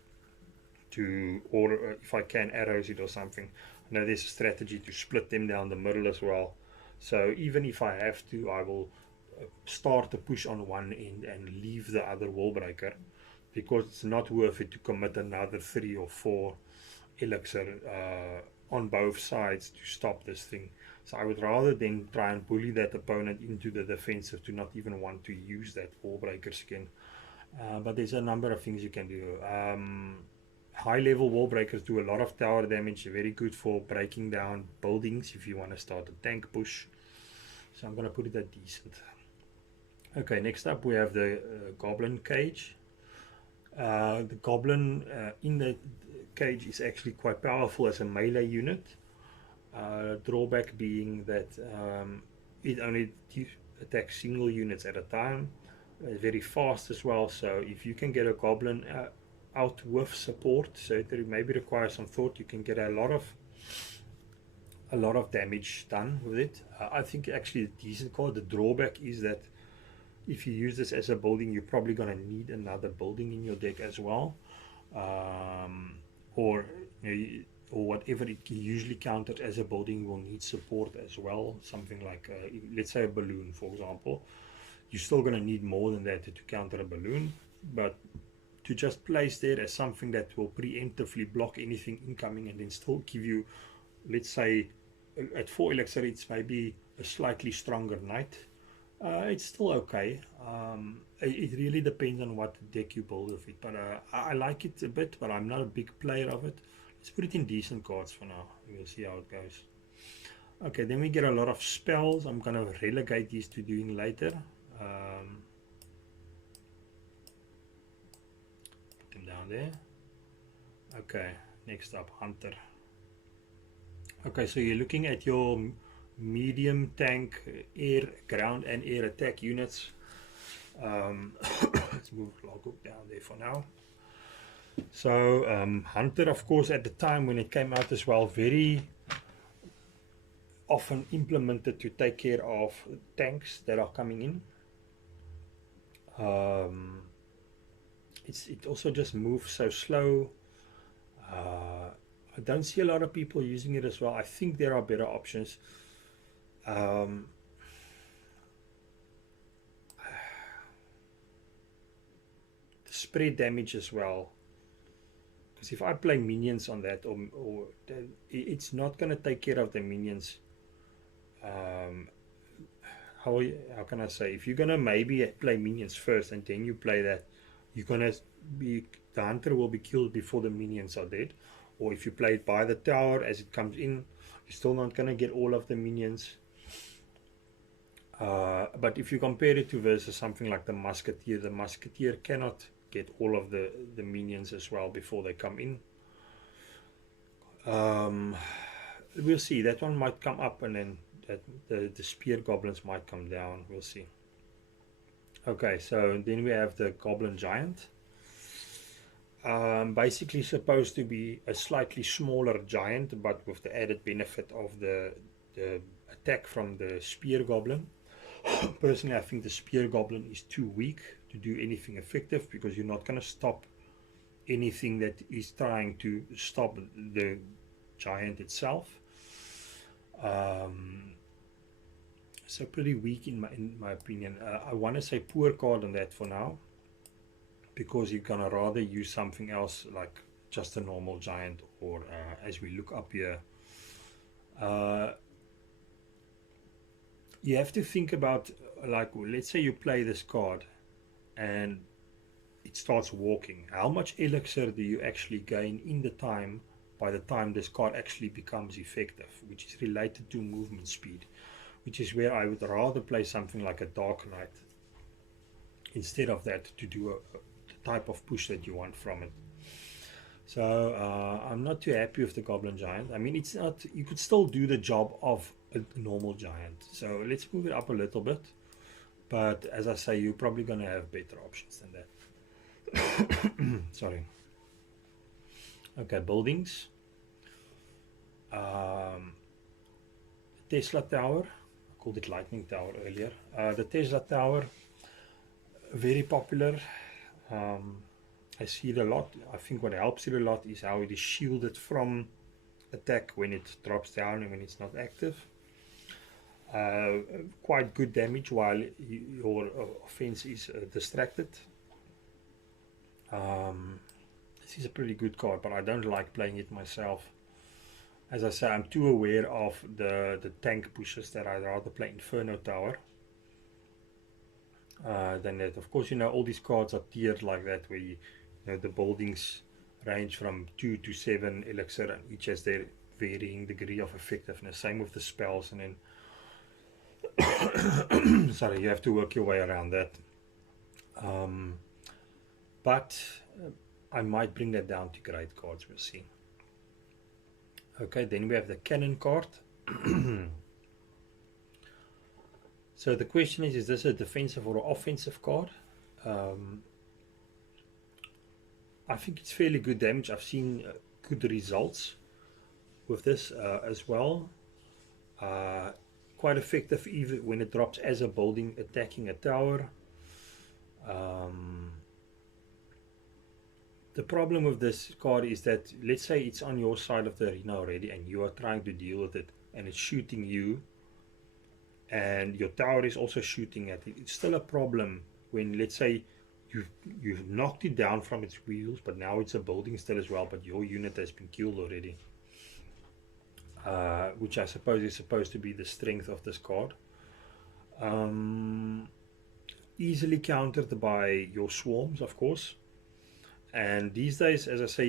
or if I can, arrows it or something. I know there's a strategy to split them down the middle as well. So even if I have to, I will start the push on one end and leave the other wall breaker, because it's not worth it to commit another 3 or 4 elixir on both sides to stop this thing. So I would rather then try and bully that opponent into the defensive to not even want to use that wall breakers again. But there's a number of things you can do. High level wall breakers do a lot of tower damage. They're very good for breaking down buildings if you want to start a tank push. So I'm going to put it at decent. Okay, next up we have the Goblin Cage. The Goblin in the cage is actually quite powerful as a melee unit. Drawback being that it only attacks single units at a time. Very fast as well, so if you can get a Goblin out with support, so it maybe requires some thought, you can get a lot of damage done with it. I think actually a decent card. The drawback is that if you use this as a building, you're probably going to need another building in your deck as well, or whatever it usually counted as a building will need support as well. Something like let's say a balloon, for example. You're still going to need more than that to counter a balloon, but to just place there as something that will preemptively block anything incoming and then still give you, let's say, at 4 elixir it's maybe a slightly stronger knight. It's still okay. It really depends on what deck you build with it, but I like it a bit, but I'm not a big player of it. Let's put it in decent cards for now. We'll see how it goes. Okay, then we get a lot of spells. I'm gonna relegate these to doing later. Put them down there. Okay, next up, Hunter. Okay, so you're looking at your medium tank, air, ground, and air attack units. Let's move Logbook down there for now. So Hunter, of course, at the time when it came out as well, very often implemented to take care of tanks that are coming in. It also just moves so slow. I don't see a lot of people using it as well. I think there are better options. The spread damage as well. Because if I play minions on that, or it's not going to take care of the minions. How can I say? If you're going to maybe play minions first and then you play that, you're going to be, the hunter will be killed before the minions are dead. Or if you play it by the tower as it comes in, you're still not going to get all of the minions. But if you compare it to versus something like the musketeer cannot get all of the minions as well before they come in. We'll see. That one might come up, and then the spear goblins might come down. We'll see. Okay, so then we have the goblin giant. Basically supposed to be a slightly smaller giant, but with the added benefit of the attack from the spear goblin. Personally, I think the spear goblin is too weak to do anything effective, because you're not going to stop anything that is trying to stop the giant itself. So pretty weak in my opinion. I want to say poor card on that for now, because you're gonna rather use something else like just a normal giant, or as we look up here, you have to think about, like, let's say you play this card and it starts walking. How much elixir do you actually gain in the time by the time this card actually becomes effective, which is related to movement speed, which is where I would rather play something like a Dark Knight instead of that, to do the type of push that you want from it. So I'm not too happy with the Goblin Giant. I mean, it's not, you could still do the job of a normal giant. So let's move it up a little bit. But as I say, you're probably going to have better options than that. Sorry. Okay, buildings. Tesla Tower. I called it Lightning Tower earlier. The Tesla Tower, very popular. I see it a lot. I think what helps it a lot is how it is shielded from attack when it drops down and when it's not active. Quite good damage while your offense is distracted. This is a pretty good card, but I don't like playing it myself. As I say, I'm too aware of the tank pushes that I'd rather play Inferno Tower than that. Of course, you know, all these cards are tiered like that, where you know, the buildings range from 2 to 7 elixir, and each has their varying degree of effectiveness. Same with the spells, and then sorry, you have to work your way around that. But I might bring that down to great cards, we'll see. Okay, then we have the cannon card. So the question is this a defensive or offensive card? I think it's fairly good damage. I've seen good results with this as well. Quite effective even when it drops as a building attacking a tower. The problem with this card is that, let's say it's on your side of the arena already and you are trying to deal with it, and it's shooting you, and your tower is also shooting at it. It's still a problem when, let's say, you've knocked it down from its wheels, but now it's a building still as well, but your unit has been killed already. which I suppose is supposed to be the strength of this card. Um, Easily countered by your swarms, of course. And these days, as I say,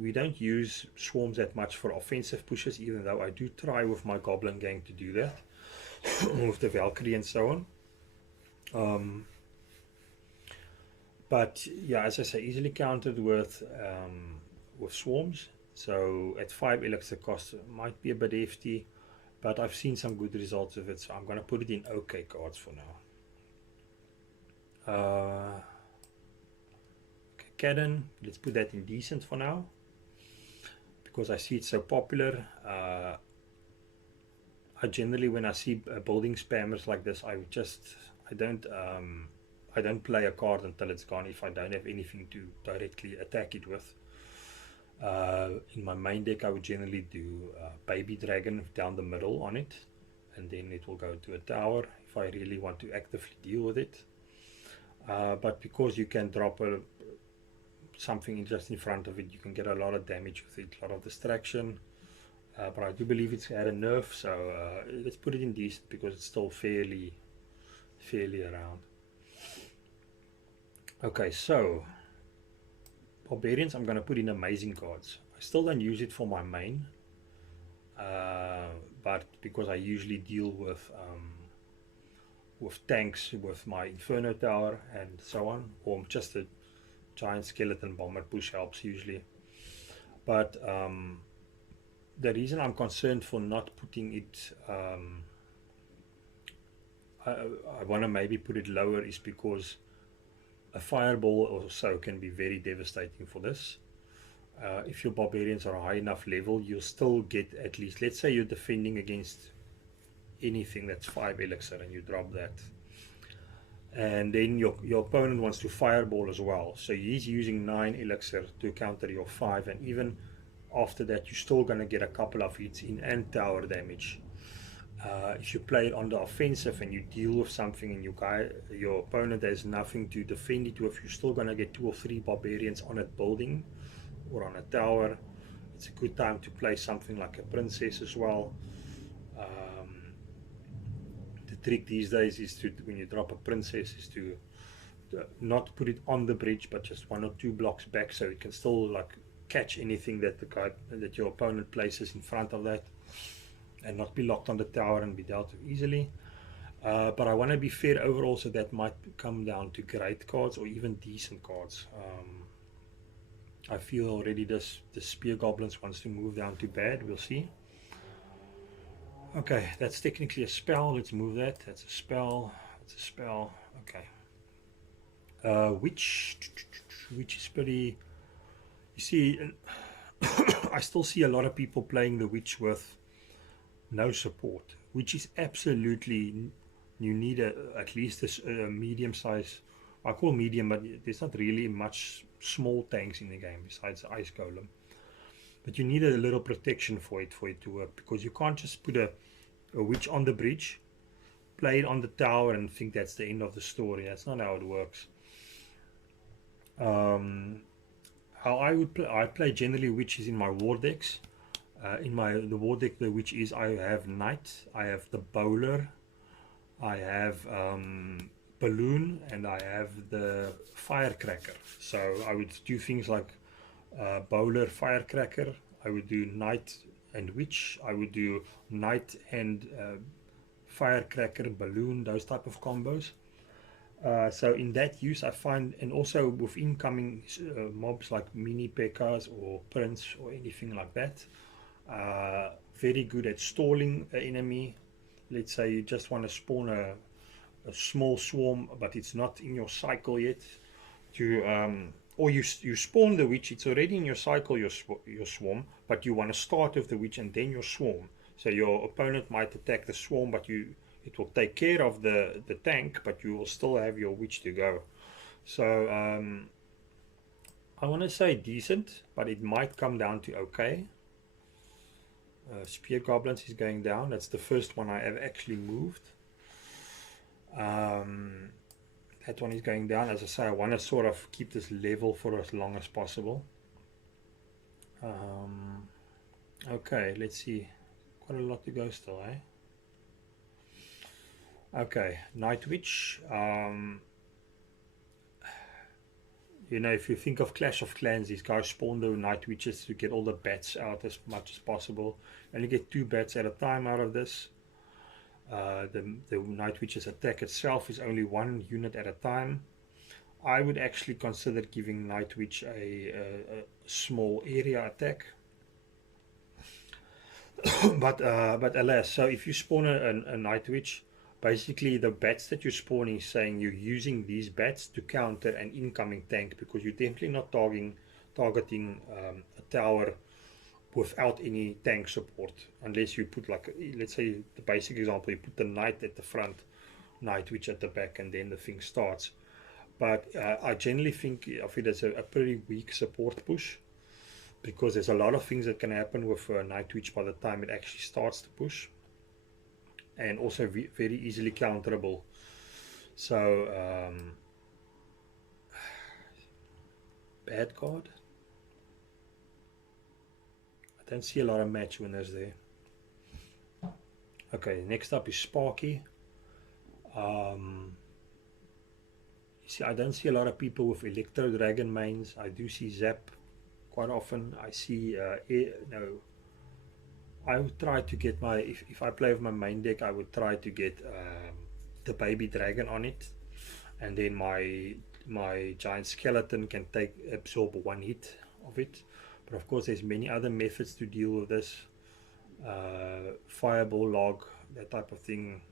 we don't use swarms that much for offensive pushes, even though I do try with my Goblin gang to do that, with the Valkyrie and so on. But yeah, as I say, easily countered with swarms. So at 5 elixir cost, it might be a bit hefty, but I've seen some good results of it, so I'm going to put it in okay cards for now. Okay, Cannon, let's put that in decent for now, because I see it's so popular. I generally, when I see building spammers like this, I don't play a card until it's gone if I don't have anything to directly attack it with. In my main deck, I would generally do Baby Dragon down the middle on it, and then it will go to a tower if I really want to actively deal with it. But because you can drop something just in front of it, you can get a lot of damage with it, a lot of distraction. But I do believe it's had a nerf, so let's put it in decent because it's still fairly around. Okay, so Barbarians, I'm going to put in amazing cards. I still don't use it for my main, but because I usually deal with tanks with my Inferno Tower and so on, or just a giant skeleton bomber push helps usually. But the reason I'm concerned for not putting it, I want to maybe put it lower, is because a fireball or so can be very devastating for this. If your barbarians are high enough level, you'll still get at least, let's say you're defending against anything that's 5 elixir and you drop that, and then your opponent wants to fireball as well, so he's using 9 elixir to counter your 5, and even after that you're still going to get a couple of hits in and tower damage. If you play it on the offensive and you deal with something and your opponent has nothing to defend it with, you're still going to get 2 or 3 barbarians on a building or on a tower. It's a good time to play something like a princess as well. The trick these days is to, when you drop a princess, is to not put it on the bridge, but just 1 or 2 blocks back, so it can still like catch anything that that your opponent places in front of that, and not be locked on the tower and be dealt with easily. But I want to be fair overall, so that might come down to great cards or even decent cards. I feel already the Spear Goblins wants to move down to bad. We'll see. Okay, that's technically a spell. Let's move that. That's a spell. That's a spell. Okay. Witch is pretty... You see, I still see a lot of people playing the Witch with no support, which is absolutely... You need at least a medium size... I call medium, but there's not really much small tanks in the game besides the Ice Golem. But you need a little protection for it to work, because you can't just put a witch on the bridge, play it on the tower, and think that's the end of the story. That's not how it works. How I would play, I play generally witches in my war decks. In the war deck, the witch is, I have Knight, I have the Bowler, I have Balloon, and I have the Firecracker. So I would do things like Bowler, Firecracker. I would do Knight and Witch. I would do Knight and Firecracker, Balloon, those type of combos. So in that use, I find, and also with incoming mobs like mini P.E.K.K.A.s or Prince or anything like that, very good at stalling an enemy. Let's say you just want to spawn a small swarm, but it's not in your cycle yet. Or you spawn the witch, it's already in your cycle, your swarm, but you want to start with the witch and then your swarm. So your opponent might attack the swarm, but it will take care of the tank, but you will still have your witch to go. So I want to say decent, but it might come down to okay. Spear Goblins is going down. That's the first one I have actually moved. That one is going down. As I say, I want to sort of keep this level for as long as possible. Okay, let's see. Quite a lot to go still, eh? Okay, Night Witch. You know, if you think of Clash of Clans, these guys spawn the Night Witches to get all the bats out as much as possible. And you get 2 bats at a time out of this. The Night Witch's attack itself is only 1 unit at a time. I would actually consider giving Night Witch a small area attack. but alas, so if you spawn a Night Witch, basically the bats that you're spawning is saying you're using these bats to counter an incoming tank, because you're definitely not targeting a tower without any tank support, unless you put, like, let's say the basic example, you put the knight at the front, Night Witch at the back, and then the thing starts. But I generally think of it as a pretty weak support push, because there's a lot of things that can happen with Night Witch by the time it actually starts to push, and also very easily counterable. So bad card. I don't see a lot of match winners there. Okay, next up is Sparky. You see, I don't see a lot of people with Electro Dragon mains. I do see Zap quite often. I see I would try to get my, if I play with my main deck, I would try to get the baby dragon on it, and then my giant skeleton can absorb 1 hit of it. But of course there's many other methods to deal with this. Fireball log, that type of thing.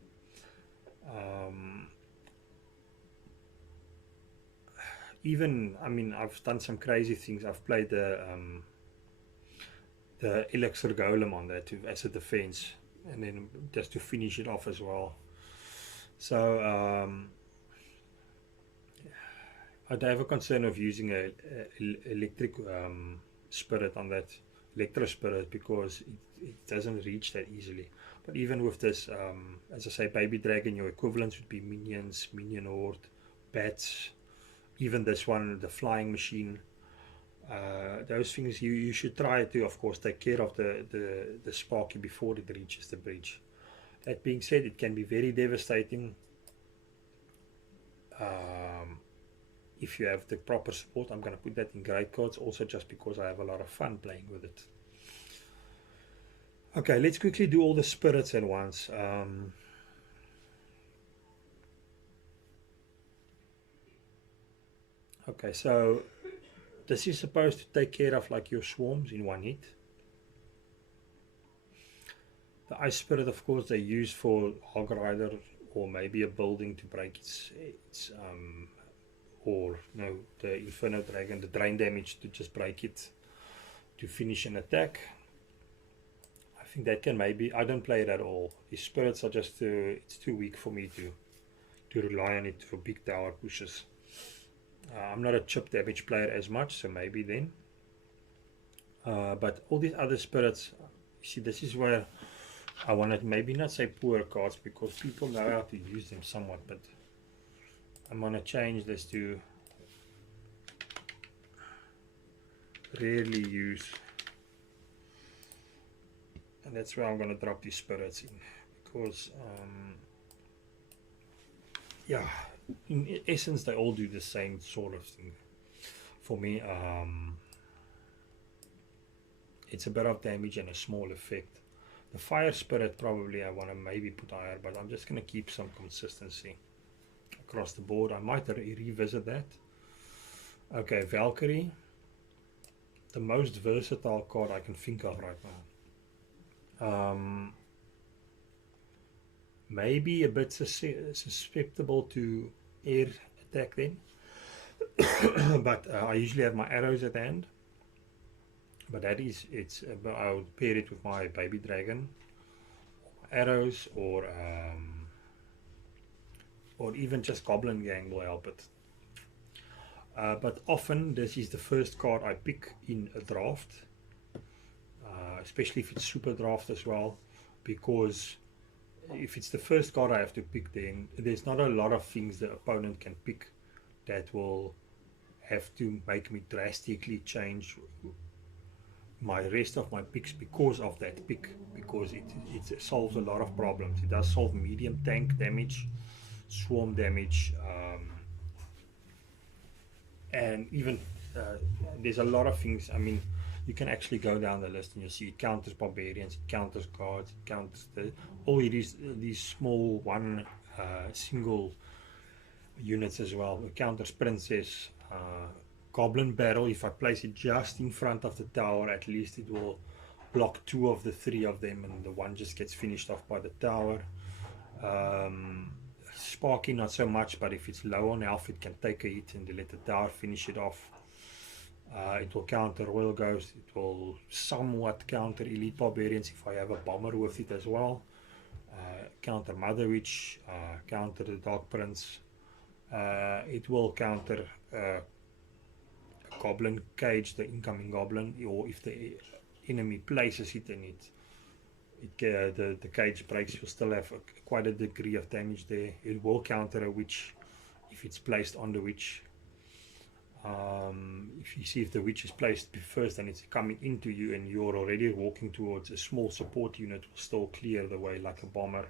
Even, I mean, I've done some crazy things. I've played the Elixir Golem on that as a defense, and then just to finish it off as well. So I'd have a concern of using a electric spirit on that, Electro Spirit, because it doesn't reach that easily. But even with this, as I say, baby dragon, your equivalents would be minions, minion horde, bats, even this one, the flying machine. Those things you should try to, of course, take care of the Sparky before it reaches the bridge. That being said, it can be very devastating if you have the proper support. I'm going to put that in great cards also, just because I have a lot of fun playing with it. Okay, let's quickly do all the spirits at once. Okay, so this is supposed to take care of like your swarms in 1 hit. The ice spirit, of course, they use for Hog Rider or maybe a building to break its or no, the Inferno Dragon, the drain damage to just break it to finish an attack. I think that can maybe, I don't play it at all. These spirits are just it's too weak for me to rely on it for big tower pushes. I'm not a chip damage player as much, so maybe then. But all these other spirits, you see, this is where I want to maybe not say poor cards, because people know how to use them somewhat, but I'm going to change this to rarely use, and that's where I'm going to drop these spirits in, because yeah, in essence they all do the same sort of thing for me. It's a bit of damage and a small effect. The fire spirit probably I want to maybe put higher, but I'm just going to keep some consistency across the board. I might revisit that. Okay, Valkyrie, the most versatile card I can think of right now. Maybe a bit susceptible to air attack then, but I usually have my arrows at hand. But that is, I would pair it with my baby dragon, arrows, or even just Goblin Gang will help it. But often this is the first card I pick in a draft, especially if it's super draft as well, because if it's the first card I have to pick, then there's not a lot of things the opponent can pick that will have to make me drastically change my rest of my picks because of that pick, because it solves a lot of problems. It does solve medium tank damage, swarm damage, and even there's a lot of things. I mean, you can actually go down the list and you'll see it counters barbarians, it counters guards, it counters all it is these small one single units as well. It counters princess, goblin barrel. If I place it just in front of the tower, at least it will block 2 of the 3 of them, and the one just gets finished off by the tower. Sparky not so much, but if it's low on health it can take a hit and let the tower finish it off. It will counter Royal Ghost, it will somewhat counter Elite Barbarians if I have a bomber with it as well. Counter Mother Witch, counter the Dark Prince. It will counter Goblin Cage, the incoming Goblin, or if the enemy places it and the cage breaks, you'll still have quite a degree of damage there. It will counter a Witch if it's placed on the Witch. If you see if the Witch is placed first and it's coming into you and you're already walking towards a small support unit, will still clear the way like a bomber.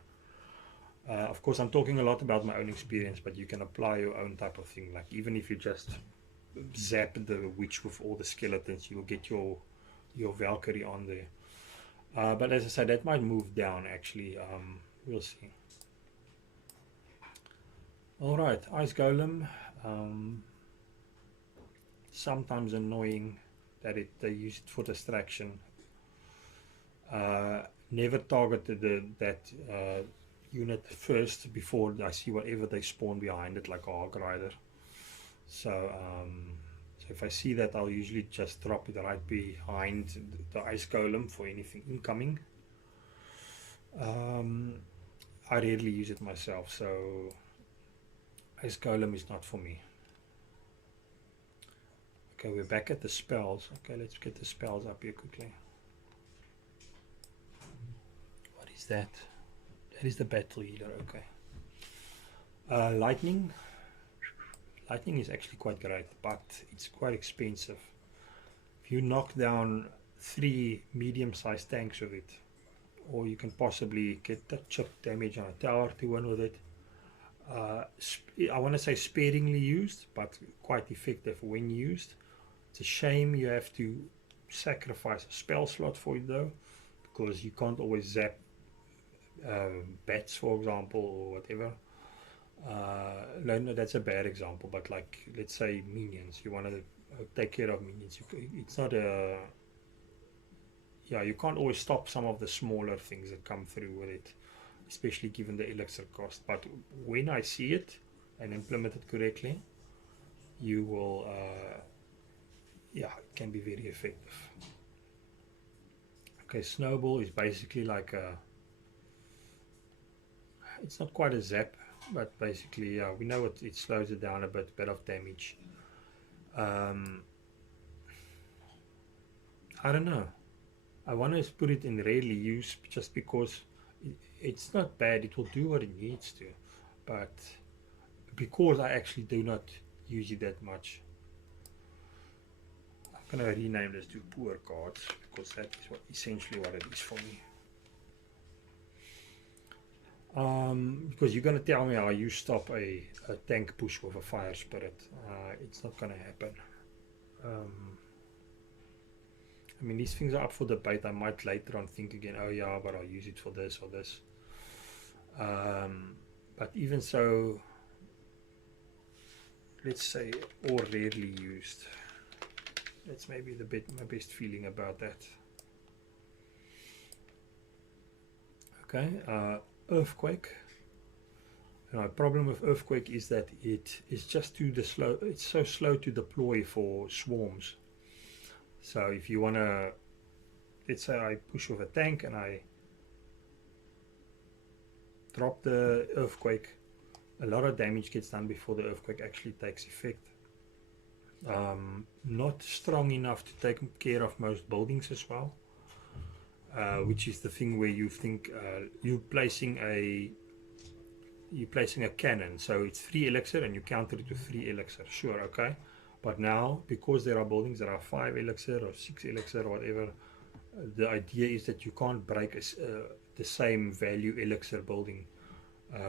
Of course, I'm talking a lot about my own experience, but you can apply your own type of thing. Like even if you just zap the Witch with all the skeletons, you'll get your Valkyrie on there. But as I said, that might move down actually. We'll see. Alright, Ice Golem. Sometimes annoying that they use it for distraction. Never target that unit first before I see whatever they spawn behind it, like a Hog Rider. So if I see that, I'll usually just drop it right behind the Ice Golem for anything incoming. I rarely use it myself, so Ice Golem is not for me. Okay, we're back at the spells. Okay, let's get the spells up here quickly. What is that? That is the battle healer, okay. Lightning. Lightning is actually quite great, but it's quite expensive. If you knock down 3 medium-sized tanks with it, or you can possibly get the chip damage on a tower to win with it. I want to say sparingly used, but quite effective when used. It's a shame you have to sacrifice a spell slot for it though, because you can't always zap bats, for example, or whatever. No, that's a bad example, but like let's say minions, you want to take care of minions. It's not a, yeah, you can't always stop some of the smaller things that come through with it, especially given the elixir cost. But when I see it and implement it correctly, you will yeah, it can be very effective. Okay, Snowball is basically like a, it's not quite a zap, but basically, yeah, we know it slows it down a bit of damage. I don't know. I want to put it in rarely use just because it's not bad. It will do what it needs to, but because I actually do not use it that much, I'm gonna rename this to poor cards because that is essentially what it is for me. Because you're going to tell me how you stop a tank push with a fire spirit. It's not going to happen. I mean, these things are up for debate. I might later on think again, oh yeah, but I'll use it for this or this. But even so, let's say, or rarely used. That's maybe my best feeling about that. Okay. Earthquake. My problem with Earthquake is that it is just slow. It's so slow to deploy for swarms. So if you want to, let's say I push with a tank and I drop the Earthquake, a lot of damage gets done before the Earthquake actually takes effect. Not strong enough to take care of most buildings as well. Which is the thing where you think you're placing a cannon, so it's 3 elixir and you counter it with 3 elixir, sure, okay, But now, because there are buildings that are 5 elixir or 6 elixir or whatever, the idea is that you can't break the same value elixir building,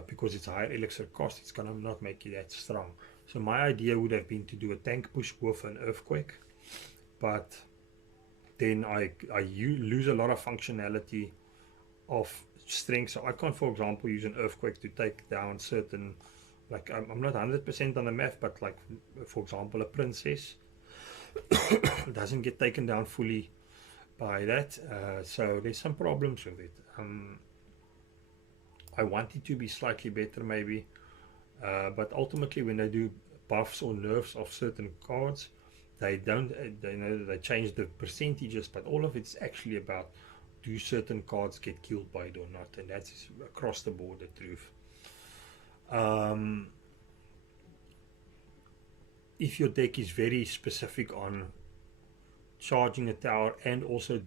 because it's a higher elixir cost. It's gonna not make you that strong. So my idea would have been to do a tank push with an earthquake, but then I lose a lot of functionality of strength. So I can't, for example, use an earthquake to take down certain, like I'm not 100% on the math, but like for example a princess doesn't get taken down fully by that. So there's some problems with it. I want it to be slightly better maybe, but ultimately when they do buffs or nerfs of certain cards, they don't, they change the percentages, but all of it's actually about, do certain cards get killed by it or not, and that's across the board the truth. If your deck is very specific on charging a tower and also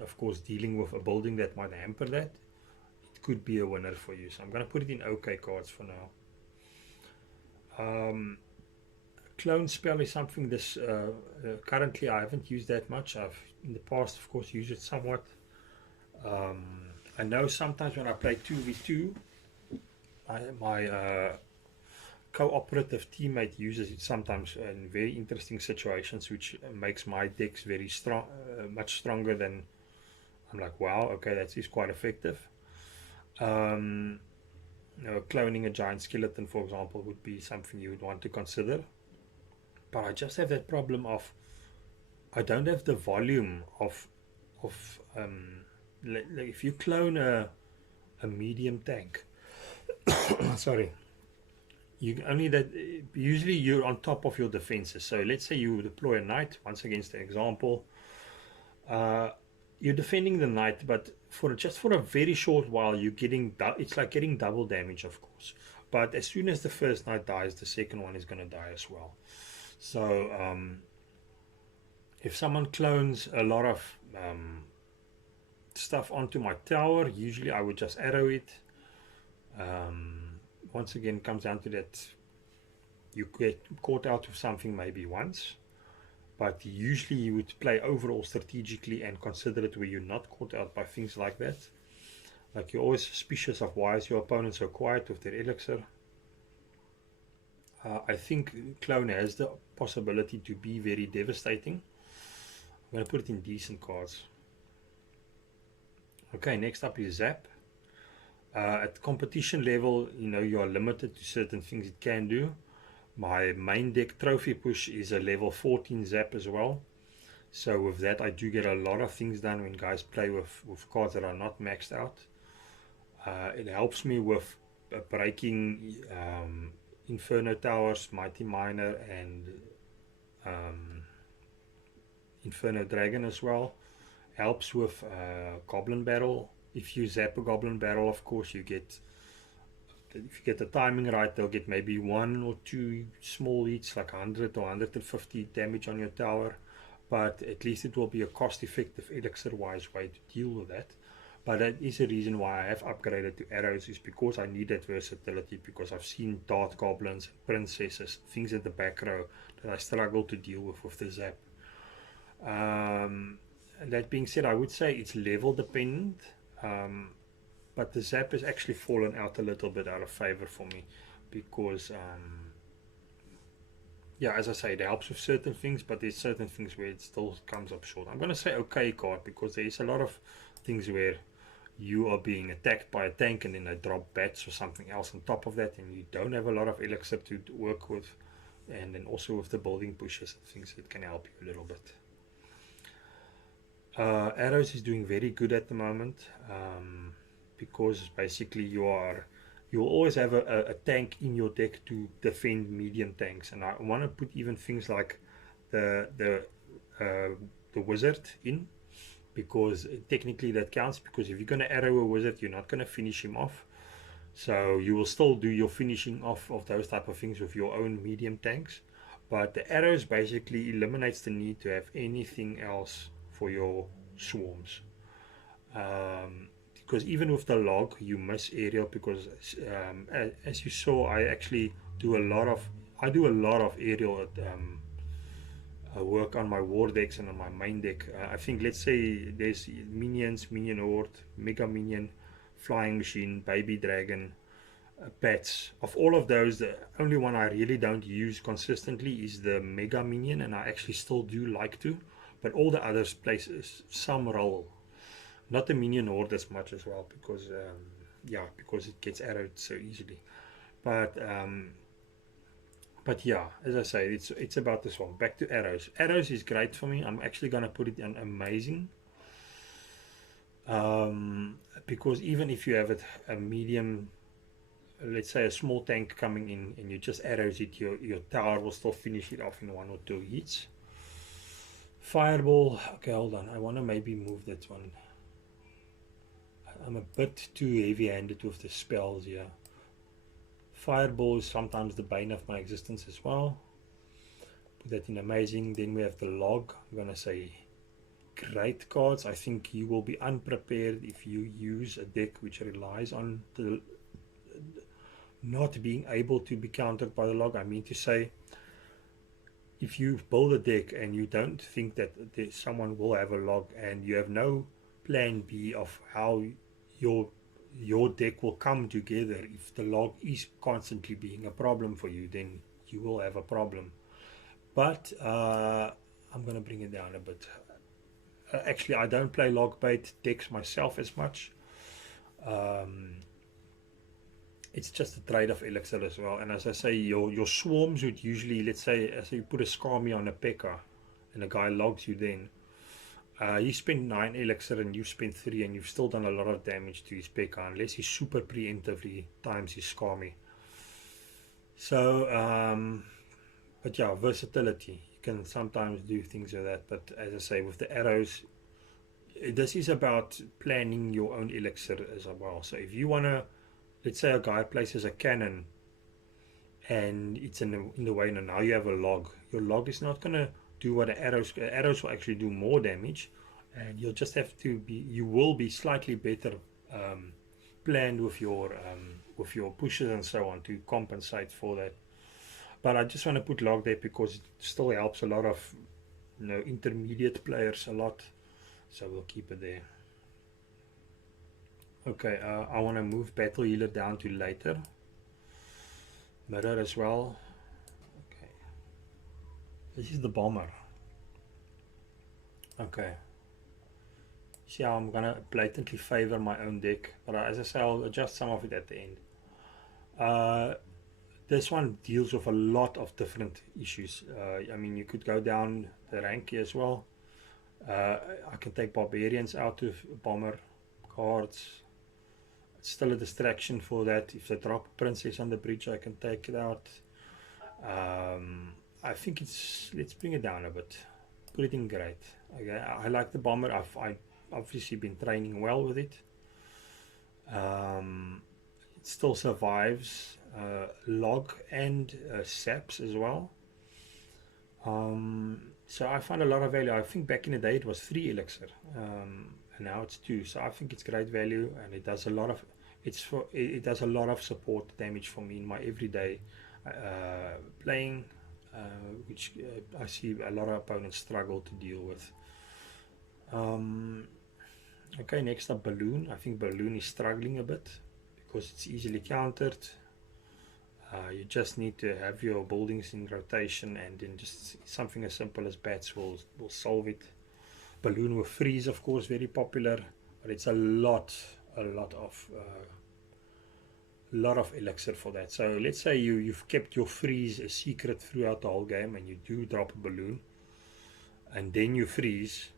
of course dealing with a building that might hamper that, it could be a winner for you. So I'm going to put it in okay cards for now. Clone spell is something this currently I haven't used that much. I've in the past of course used it somewhat. I know sometimes when I play 2v2, my cooperative teammate uses it sometimes in very interesting situations, which makes my decks very strong, much stronger than. I'm like, wow, okay, that is quite effective. Cloning a giant skeleton, for example, would be something you would want to consider. But I just have that problem of I don't have the volume of like if you clone a medium tank, sorry, you only that usually you're on top of your defenses. So let's say you deploy a knight, once against an example, you're defending the knight, but for a very short while you're getting it's like getting double damage, of course. But as soon as the first knight dies, the second one is going to die as well. So if someone clones a lot of stuff onto my tower, usually I would just arrow it. Once again, it comes down to that you get caught out with something maybe once, but usually you would play overall strategically and consider it where you're not caught out by things like that. Like you're always suspicious of why is your opponent so quiet with their elixir. I think clone has the possibility to be very devastating. I'm going to put it in decent cards. Okay, next up is Zap. At competition level, you are limited to certain things it can do. My main deck Trophy Push is a level 14 Zap as well. So with that I do get a lot of things done when guys play with cards that are not maxed out. It helps me with breaking Inferno Towers, Mighty Miner, and Inferno Dragon as well. Helps with Goblin Battle. If you zap a Goblin Barrel, of course if you get the timing right, they'll get maybe 1 or 2 small hits, like 100 or 150 damage on your tower, but at least it will be a cost-effective elixir-wise way to deal with that. But that is a reason why I have upgraded to arrows, is because I need that versatility, because I've seen dart goblins, princesses, things at the back row that I struggle to deal with the zap. That being said, I would say it's level dependent. But the zap has actually fallen out a little bit out of favor for me, because yeah, as I say, it helps with certain things, but there's certain things where it still comes up short. I'm going to say okay card, because there is a lot of things where you are being attacked by a tank and then they drop bats or something else on top of that, and you don't have a lot of elixir to work with, and then also with the building pushes and things, it can help you a little bit. Arrows is doing very good at the moment, because basically you'll always have a tank in your deck to defend medium tanks, and I want to put even things like the wizard in, because technically that counts, because if you're going to arrow a wizard, you're not going to finish him off, so you will still do your finishing off of those type of things with your own medium tanks, but the arrows basically eliminates the need to have anything else for your swarms, because even with the log you miss aerial, because as you saw, I actually do a lot of aerial work on my war decks and on my main deck. I think, let's say there's minions, minion horde, mega minion, flying machine, baby dragon, pets. Of all of those, the only one I really don't use consistently is the mega minion, and I actually still do like to. But all the others places some role. Not the minion horde as much as well, because yeah, because it gets arrowed so easily. But yeah, as I say, it's about this one. Back to arrows. Arrows is great for me. I'm actually gonna put it on amazing. Because even if you have a medium, let's say a small tank coming in, and you just arrows it, your tower will still finish it off in 1 or 2 hits. Fireball. Okay, hold on. I want to maybe move that one. I'm a bit too heavy-handed with the spells here. Fireball is sometimes the bane of my existence as well. Put that in amazing. Then we have the log. I'm gonna say great cards. I think you will be unprepared if you use a deck which relies on the not being able to be countered by the log. I mean to say, if you build a deck and you don't think that someone will have a log, and you have no plan B of how your deck will come together, if the log is constantly being a problem for you, then you will have a problem. But I'm going to bring it down a bit. Actually, I don't play log bait decks myself as much. It's just a trade of elixir as well. And as I say, your swarms would usually, let's say, as you put a Skami on a P.E.K.K.A. and a guy logs you, then you spend 9 elixir and you spend 3, and you've still done a lot of damage to his P.E.K.K.A. unless he super preemptively times his Skami. So, but yeah, versatility. You can sometimes do things like that. But as I say, with the arrows, this is about planning your own elixir as well. So if you want to, let's say a guy places a cannon and it's in the way, and now you have a log. Your log is not going to do what the arrows will actually do more damage, and you'll just have to be, you will be slightly better planned with your pushes and so on to compensate for that. But I just want to put log there because it still helps a lot of intermediate players a lot, so we'll keep it there. Okay, I want to move battle healer down to later. Mirror as well. Okay, this is the bomber. Okay, see how I'm gonna blatantly favor my own deck, but as I say, I'll adjust some of it at the end. This one deals with a lot of different issues. I mean, you could go down the rank here as well. I can take barbarians out of bomber cards. It's still a distraction for that. If they drop princess on the bridge, I can take it out. I think let's bring it down a bit. Put it in great. Okay, I like the bomber. I've obviously been training well with it. It still survives log and saps as well. So I find a lot of value. I think back in the day it was 3 elixir, and now it's 2. So I think it's great value, and it does a lot of it does a lot of support damage for me in my everyday playing, which I see a lot of opponents struggle to deal with. Okay, next up balloon. I think balloon is struggling a bit because it's easily countered. You just need to have your buildings in rotation, and then just something as simple as bats will solve it. Balloon with freeze, of course, very popular, but it's a lot of elixir for that. So let's say you've kept your freeze a secret throughout the whole game, and you do drop a balloon and then you freeze.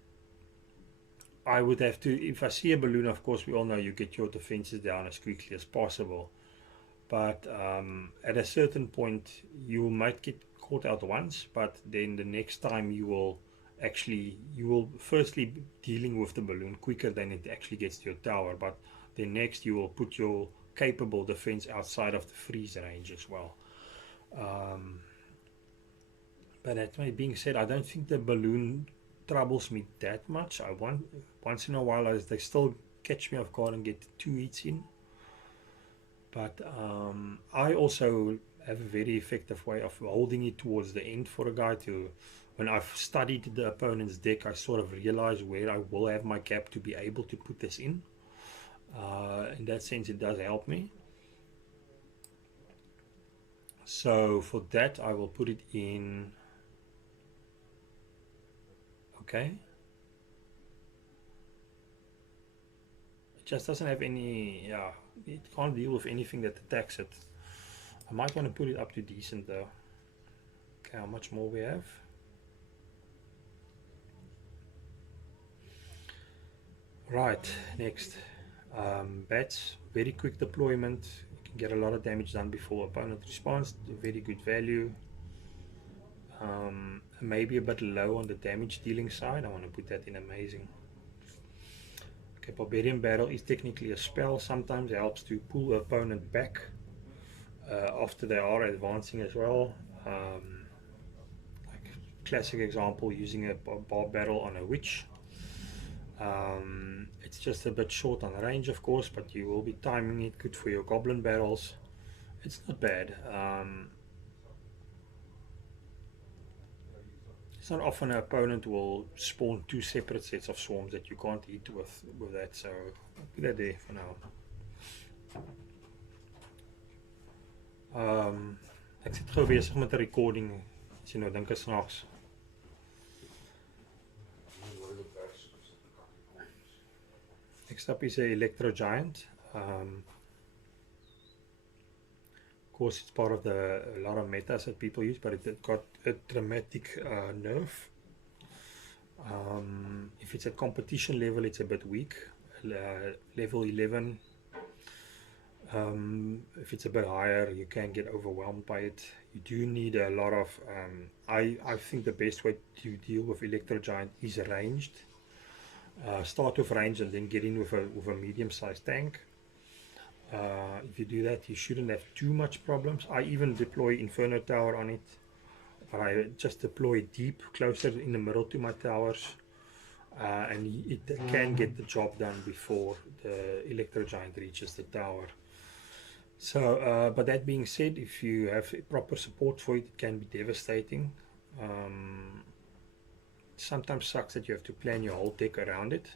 I would have to, if I see a balloon, of course we all know you get your defenses down as quickly as possible, but at a certain point you might get caught out once, but then the next time you will firstly be dealing with the balloon quicker than it actually gets to your tower, but then next you will put your capable defense outside of the freeze range as well. But that being said, I don't think the balloon troubles me that much. Once in a while they still catch me off guard and get 2 hits in, but I also have a very effective way of holding it towards the end for a guy to when I've studied the opponent's deck, I sort of realize where I will have my gap to be able to put this in. In that sense, it does help me. So for that, I will put it in. Okay. It just doesn't have any, yeah, it can't deal with anything that attacks it. I might want to put it up to decent though. Okay, how much more we have? Right, next. Bats, very quick deployment. You can get a lot of damage done before opponent responds. Very good value. Maybe a bit low on the damage dealing side. I want to put that in amazing. Okay, Barbarian Battle is technically a spell. Sometimes it helps to pull the opponent back after they are advancing as well. Like classic example, using a bar battle on a witch. It's just a bit short on range, of course, but you will be timing it. Good for your goblin battles. It's not bad. It's not often an opponent will spawn two separate sets of swarms that you can't hit with that, so I'll put that there for now. Ek sit gou besig met 'n recording, as jy nou dink is snaaks. Next up is a Electro Giant. Of course, it's part of a lot of metas that people use, but it got a dramatic nerf. If it's at competition level, it's a bit weak. Level 11. If it's a bit higher, you can get overwhelmed by it. You do need a lot of. I think the best way to deal with Electro Giant is ranged. Start with range and then get in with a medium-sized tank. If you do that, you shouldn't have too much problems. I even deploy Inferno Tower on it, but I just deploy deep, closer in the middle to my towers, and it can get the job done before the Electro Giant reaches the tower. So, but that being said, if you have proper support for it, it can be devastating. Sometimes sucks that you have to plan your whole deck around it,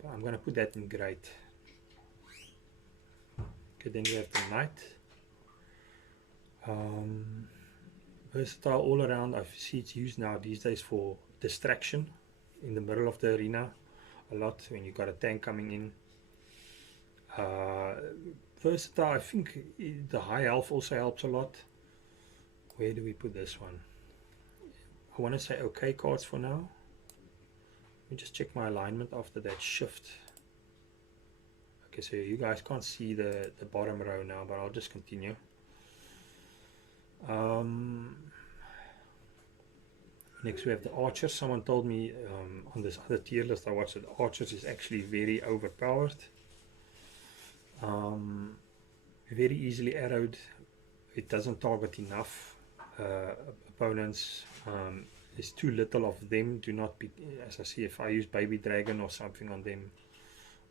but I'm going to put that in great. Okay, then we have the Knight. Versatile all around. I see it's used now these days for distraction in the middle of the arena a lot when you got a tank coming in. Versatile, I think the high health also helps a lot. Where do we put this one? I want to say okay cards for now. Let me just check my alignment after that shift. Okay, so you guys can't see the bottom row now, but I'll just continue. Next we have the Archers. Someone told me on this other tier list I watched that Archers is actually very overpowered. Very easily arrowed. It doesn't target enough opponents. There's too little of them. Do not be, as I see, if I use Baby Dragon or something on them,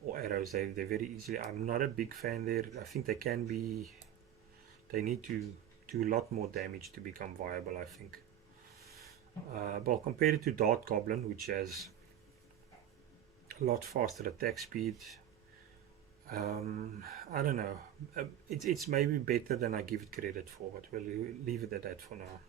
or arrows, they're very easily. I'm not a big fan there. I think they can be. They need to do a lot more damage to become viable, I think. But compared it to Dart Goblin, which has a lot faster attack speed, I don't know. It's maybe better than I give it credit for, but we'll leave it at that for now.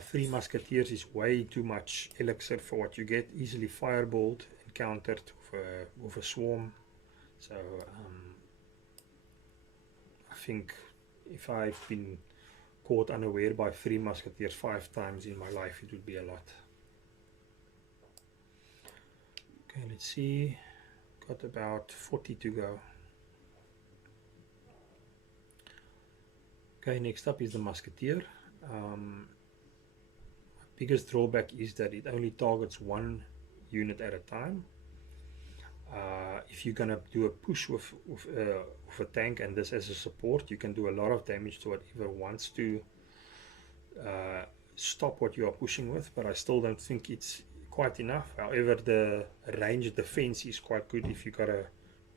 Three Musketeers is way too much elixir for what you get. Easily fireballed and countered with a swarm. So I think if I've been caught unaware by 3 Musketeers 5 times in my life, it would be a lot. Okay, let's see. Got about 40 to go. Okay, next up is the Musketeer. Biggest drawback is that it only targets one unit at a time. If you're gonna do a push with a tank and this as a support, you can do a lot of damage to whatever wants to stop what you are pushing with, but I still don't think it's quite enough. However, the range defense is quite good if you got a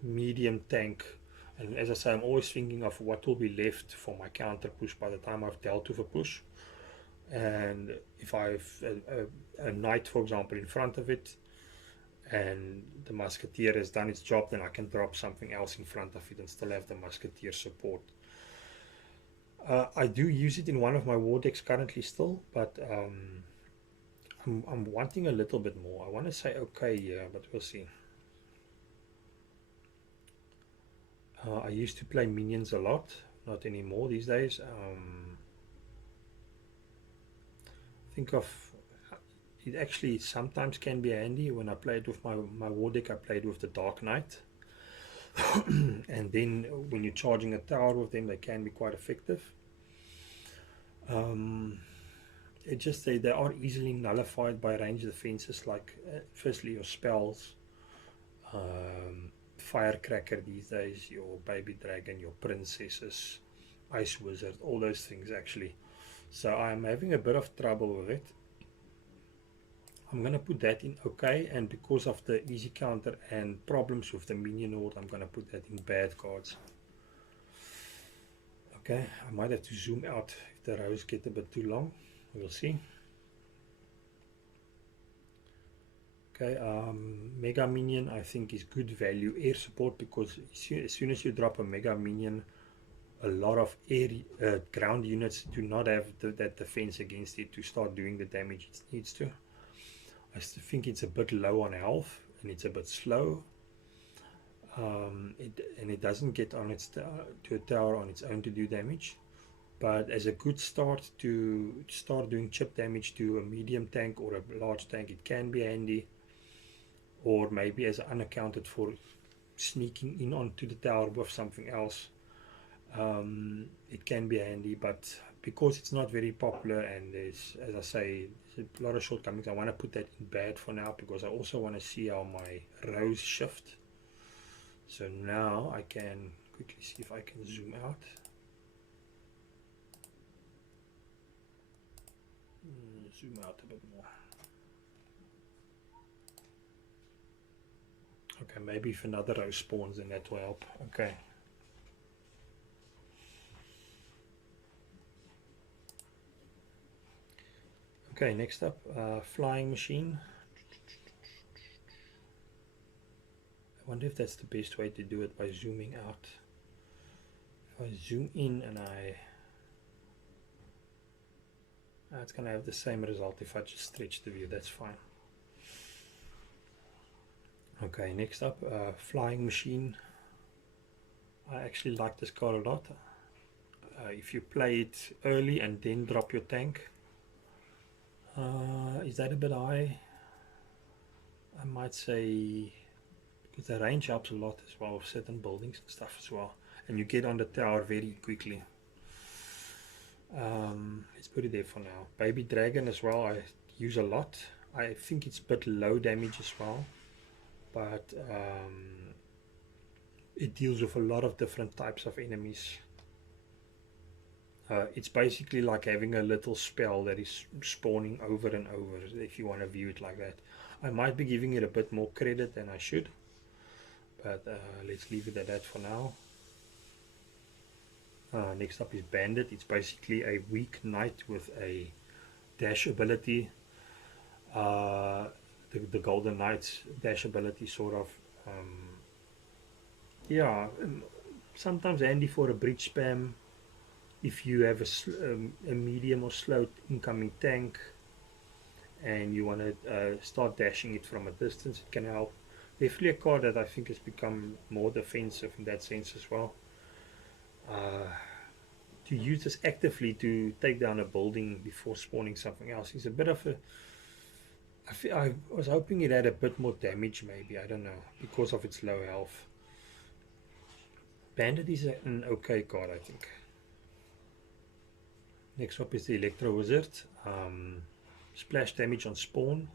medium tank, and as I say, I'm always thinking of what will be left for my counter push by the time I've dealt with a push. And if I have a knight, for example, in front of it, and the musketeer has done its job, then I can drop something else in front of it and still have the musketeer support. I do use it in one of my war decks currently still, but I'm wanting a little bit more. I want to say okay, yeah, but we'll see. I used to play minions a lot, not anymore these days. Think of it actually sometimes can be handy. When I played with my war deck, I played with the Dark Knight. And then when you're charging a tower with them, they can be quite effective. It just they are easily nullified by ranged defenses, like firstly your spells, firecracker these days, your baby dragon, your princesses, ice wizard, all those things actually. So I'm having a bit of trouble with it. I'm going to put that in okay, and because of the easy counter and problems with the minion horde, I'm going to put that in bad cards. Okay, I might have to zoom out if the rows get a bit too long. We'll see. Okay, Mega Minion I think is good value air support, because as soon as you drop a Mega Minion, a lot of air ground units do not have that defense against it to start doing the damage it needs to. I still think it's a bit low on health, and it's a bit slow. It doesn't get on its to a tower on its own to do damage. But as a good start to start doing chip damage to a medium tank or a large tank, it can be handy. Or maybe as unaccounted for, sneaking in onto the tower with something else. It can be handy, but because it's not very popular and there's, as I say, there's a lot of shortcomings, I want to put that in bad for now, because I also want to see how my rows shift. So now I can quickly see if I can zoom out. Zoom out a bit more. Okay, maybe if another row spawns, then that will help. Okay. Okay, next up, flying machine. I wonder if that's the best way to do it, by zooming out. If I zoom in and it's going to have the same result if I just stretch the view, that's fine. Okay, next up, flying machine. I actually like this card a lot. If you play it early and then drop your tank, is that a bit high? I might say, because the range helps a lot as well with certain buildings and stuff as well, and you get on the tower very quickly. Let's put it there for now. Baby dragon as well, I use a lot. I think it's a bit low damage as well, but it deals with a lot of different types of enemies. It's basically like having a little spell that is spawning over and over, if you want to view it like that. I might be giving it a bit more credit than I should, but let's leave it at that for now. Next up is Bandit. It's basically a weak knight with a dash ability. The Golden Knight's dash ability sort of, yeah, sometimes handy for a bridge spam. If you have a medium or slow incoming tank and you want to start dashing it from a distance, it can help. Definitely a card that I think has become more defensive in that sense as well. To use this actively to take down a building before spawning something else is a bit of a... I was hoping it had a bit more damage, maybe, I don't know, because of its low health. Bandit is an okay card, I think. Next up is the Electro Wizard. Splash damage on spawn,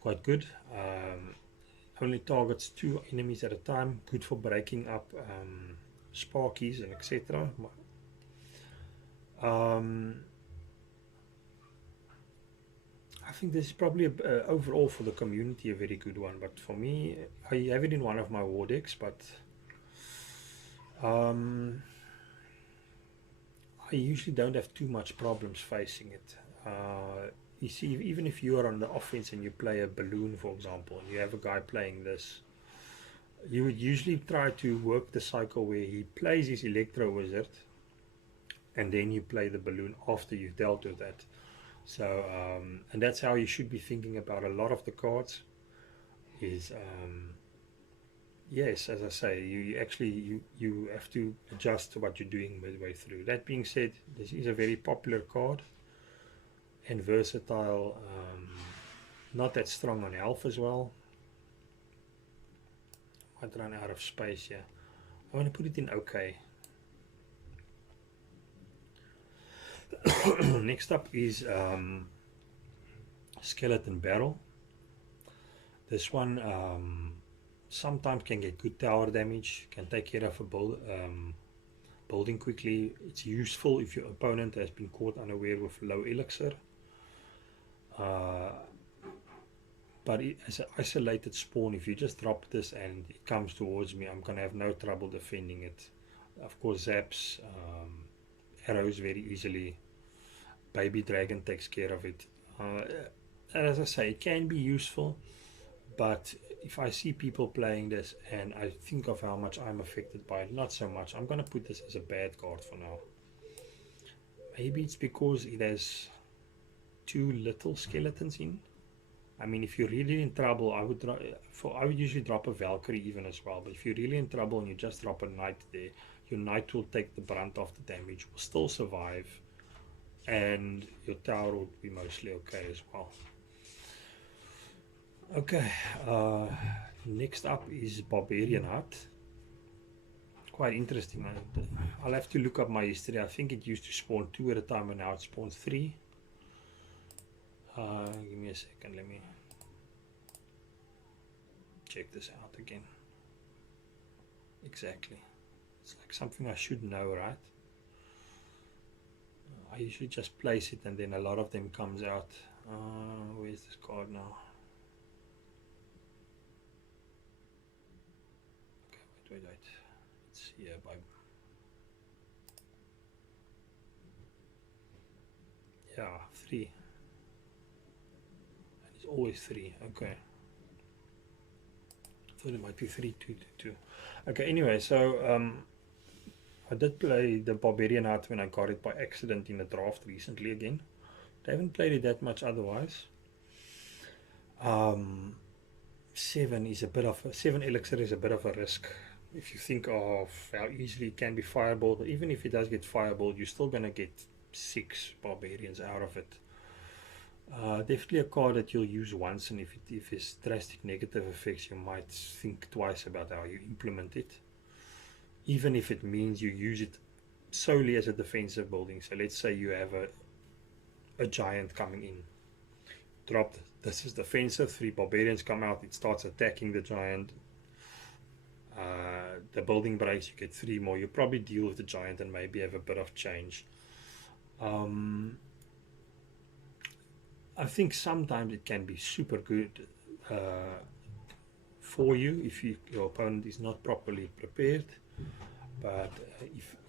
quite good. Only targets 2 enemies at a time, good for breaking up sparkies and etc. I think this is probably overall for the community a very good one, but for me, I have it in one of my war decks, but I I usually don't have too much problems facing it. You see, even if you are on the offense and you play a balloon, for example, and you have a guy playing this, you would usually try to work the cycle where he plays his Electro Wizard, and then you play the balloon after you've dealt with that. So, and that's how you should be thinking about a lot of the cards. Is yes, as I say, you actually you have to adjust to what you're doing midway through. That being said, this is a very popular card and versatile. Not that strong on health as well. Might run out of space here. I want to put it in OK. Next up is Skeleton Barrel. This one sometimes can get good tower damage, can take care of a building quickly. It's useful if your opponent has been caught unaware with low elixir. But as an isolated spawn, if you just drop this and it comes towards me, I'm going to have no trouble defending it. Of course, zaps, arrows very easily. Baby Dragon takes care of it. And as I say, it can be useful, but if I see people playing this and I think of how much I'm affected by it, not so much. I'm going to put this as a bad card for now. Maybe it's because it has too little skeletons in. I mean, if you're really in trouble, I would usually drop a Valkyrie even as well. But if you're really in trouble and you just drop a knight there, your knight will take the brunt of the damage, will still survive, and your tower will be mostly okay as well. Okay, next up is Barbarian Hut. Quite interesting. I'll have to look up my history. I think it used to spawn 2 at a time, and now it spawns 3. Give me a second, let me check this out again. Exactly. It's like something I should know, right? I usually just place it and then a lot of them comes out. Where's this card now? Okay, wait. It's here by... Yeah, 3. Always 3. Okay, I thought it might be 3, 2, 2, 2. Okay, anyway, so I did play the Barbarian Hut when I got it by accident in a draft recently again. I haven't played it that much otherwise. 7 is a bit of 7 elixir is a bit of a risk if you think of how easily it can be fireballed. Even if it does get fireballed, you're still gonna get 6 barbarians out of it. Definitely a card that you'll use once, and if it's drastic negative effects, you might think twice about how you implement it, even if it means you use it solely as a defensive building. So let's say you have a giant coming in, drop this is defensive, 3 barbarians come out, it starts attacking the giant, the building breaks, you get 3 more, you probably deal with the giant and maybe have a bit of change. I think sometimes it can be super good for you if your opponent is not properly prepared. But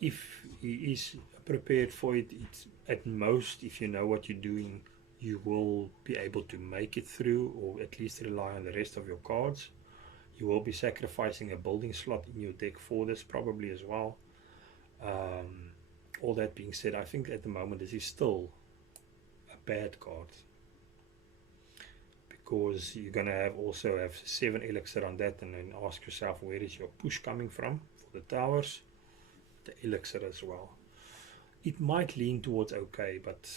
if he is prepared for it, it's at most, if you know what you're doing, you will be able to make it through, or at least rely on the rest of your cards. You will be sacrificing a building slot in your deck for this probably as well. All that being said, I think at the moment this is still a bad card, because you're going to also have 7 elixir on that, and then ask yourself, where is your push coming from for the towers, the elixir as well. It might lean towards okay, but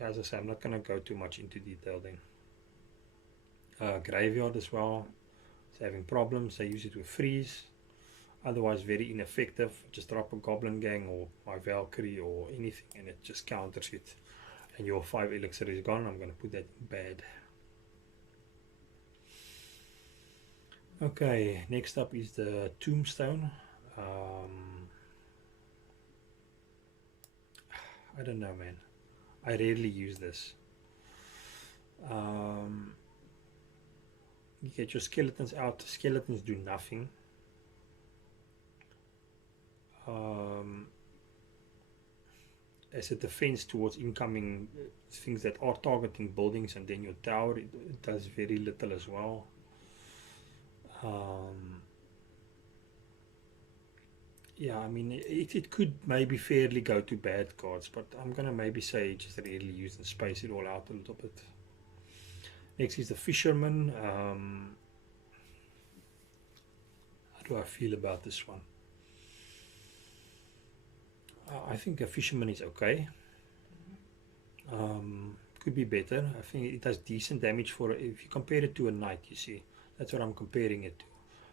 as I say, I'm not going to go too much into detail then. Graveyard as well, it's having problems. I use it with freeze, otherwise very ineffective. Just drop a goblin gang or my Valkyrie or anything and it just counters it, and your 5 elixir is gone. I'm going to put that in bad. Okay, next up is the Tombstone. I don't know, man. I rarely use this. You get your skeletons out. Skeletons do nothing. as a defense towards incoming things that are targeting buildings, and then your tower, it does very little as well. Um, yeah, I mean, it could maybe fairly go to bad cards, but I'm gonna maybe say just really use and space it all out a little bit. Next is the Fisherman. How do I feel about this one? I think a Fisherman is okay. Could be better. I think it does decent damage for, if you compare it to a Knight, you see. That's what I'm comparing it to.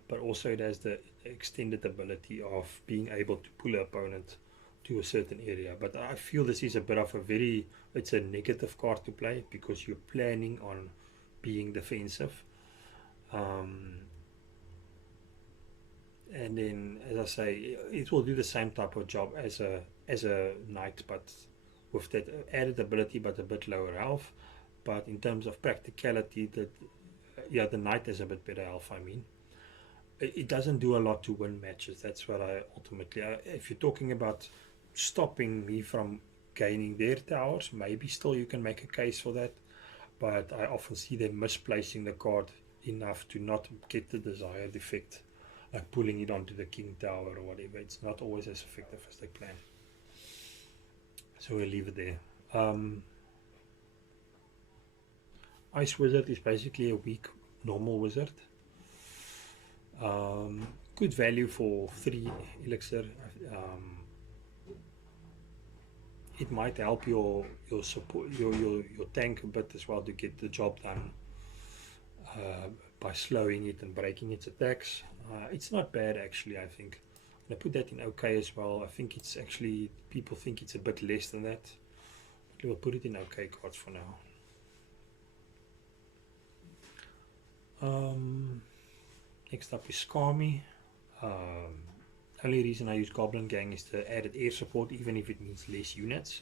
But also it has the extended ability of being able to pull an opponent to a certain area. But I feel this is a bit of it's a negative card to play because you're planning on being defensive. And then, as I say, it will do the same type of job as a Knight, but with that added ability, but a bit lower health. But in terms of practicality, the Knight has a bit better health. I mean, it doesn't do a lot to win matches. That's what I ultimately. If you're talking about stopping me from gaining their towers, maybe still you can make a case for that. But I often see them misplacing the card enough to not get the desired effect, like pulling it onto the king tower or whatever. It's not always as effective as they plan. So we'll leave it there. Ice Wizard is basically a weak normal wizard. Good value for 3 elixir. It might help your support, your tank a bit as well to get the job done by slowing it and breaking its attacks. It's not bad actually, I think. And I put that in okay as well. I think it's actually, people think it's a bit less than that. But we'll put it in okay cards for now. Next up is Scammy. Only reason I use Goblin Gang is the added air support, even if it means less units.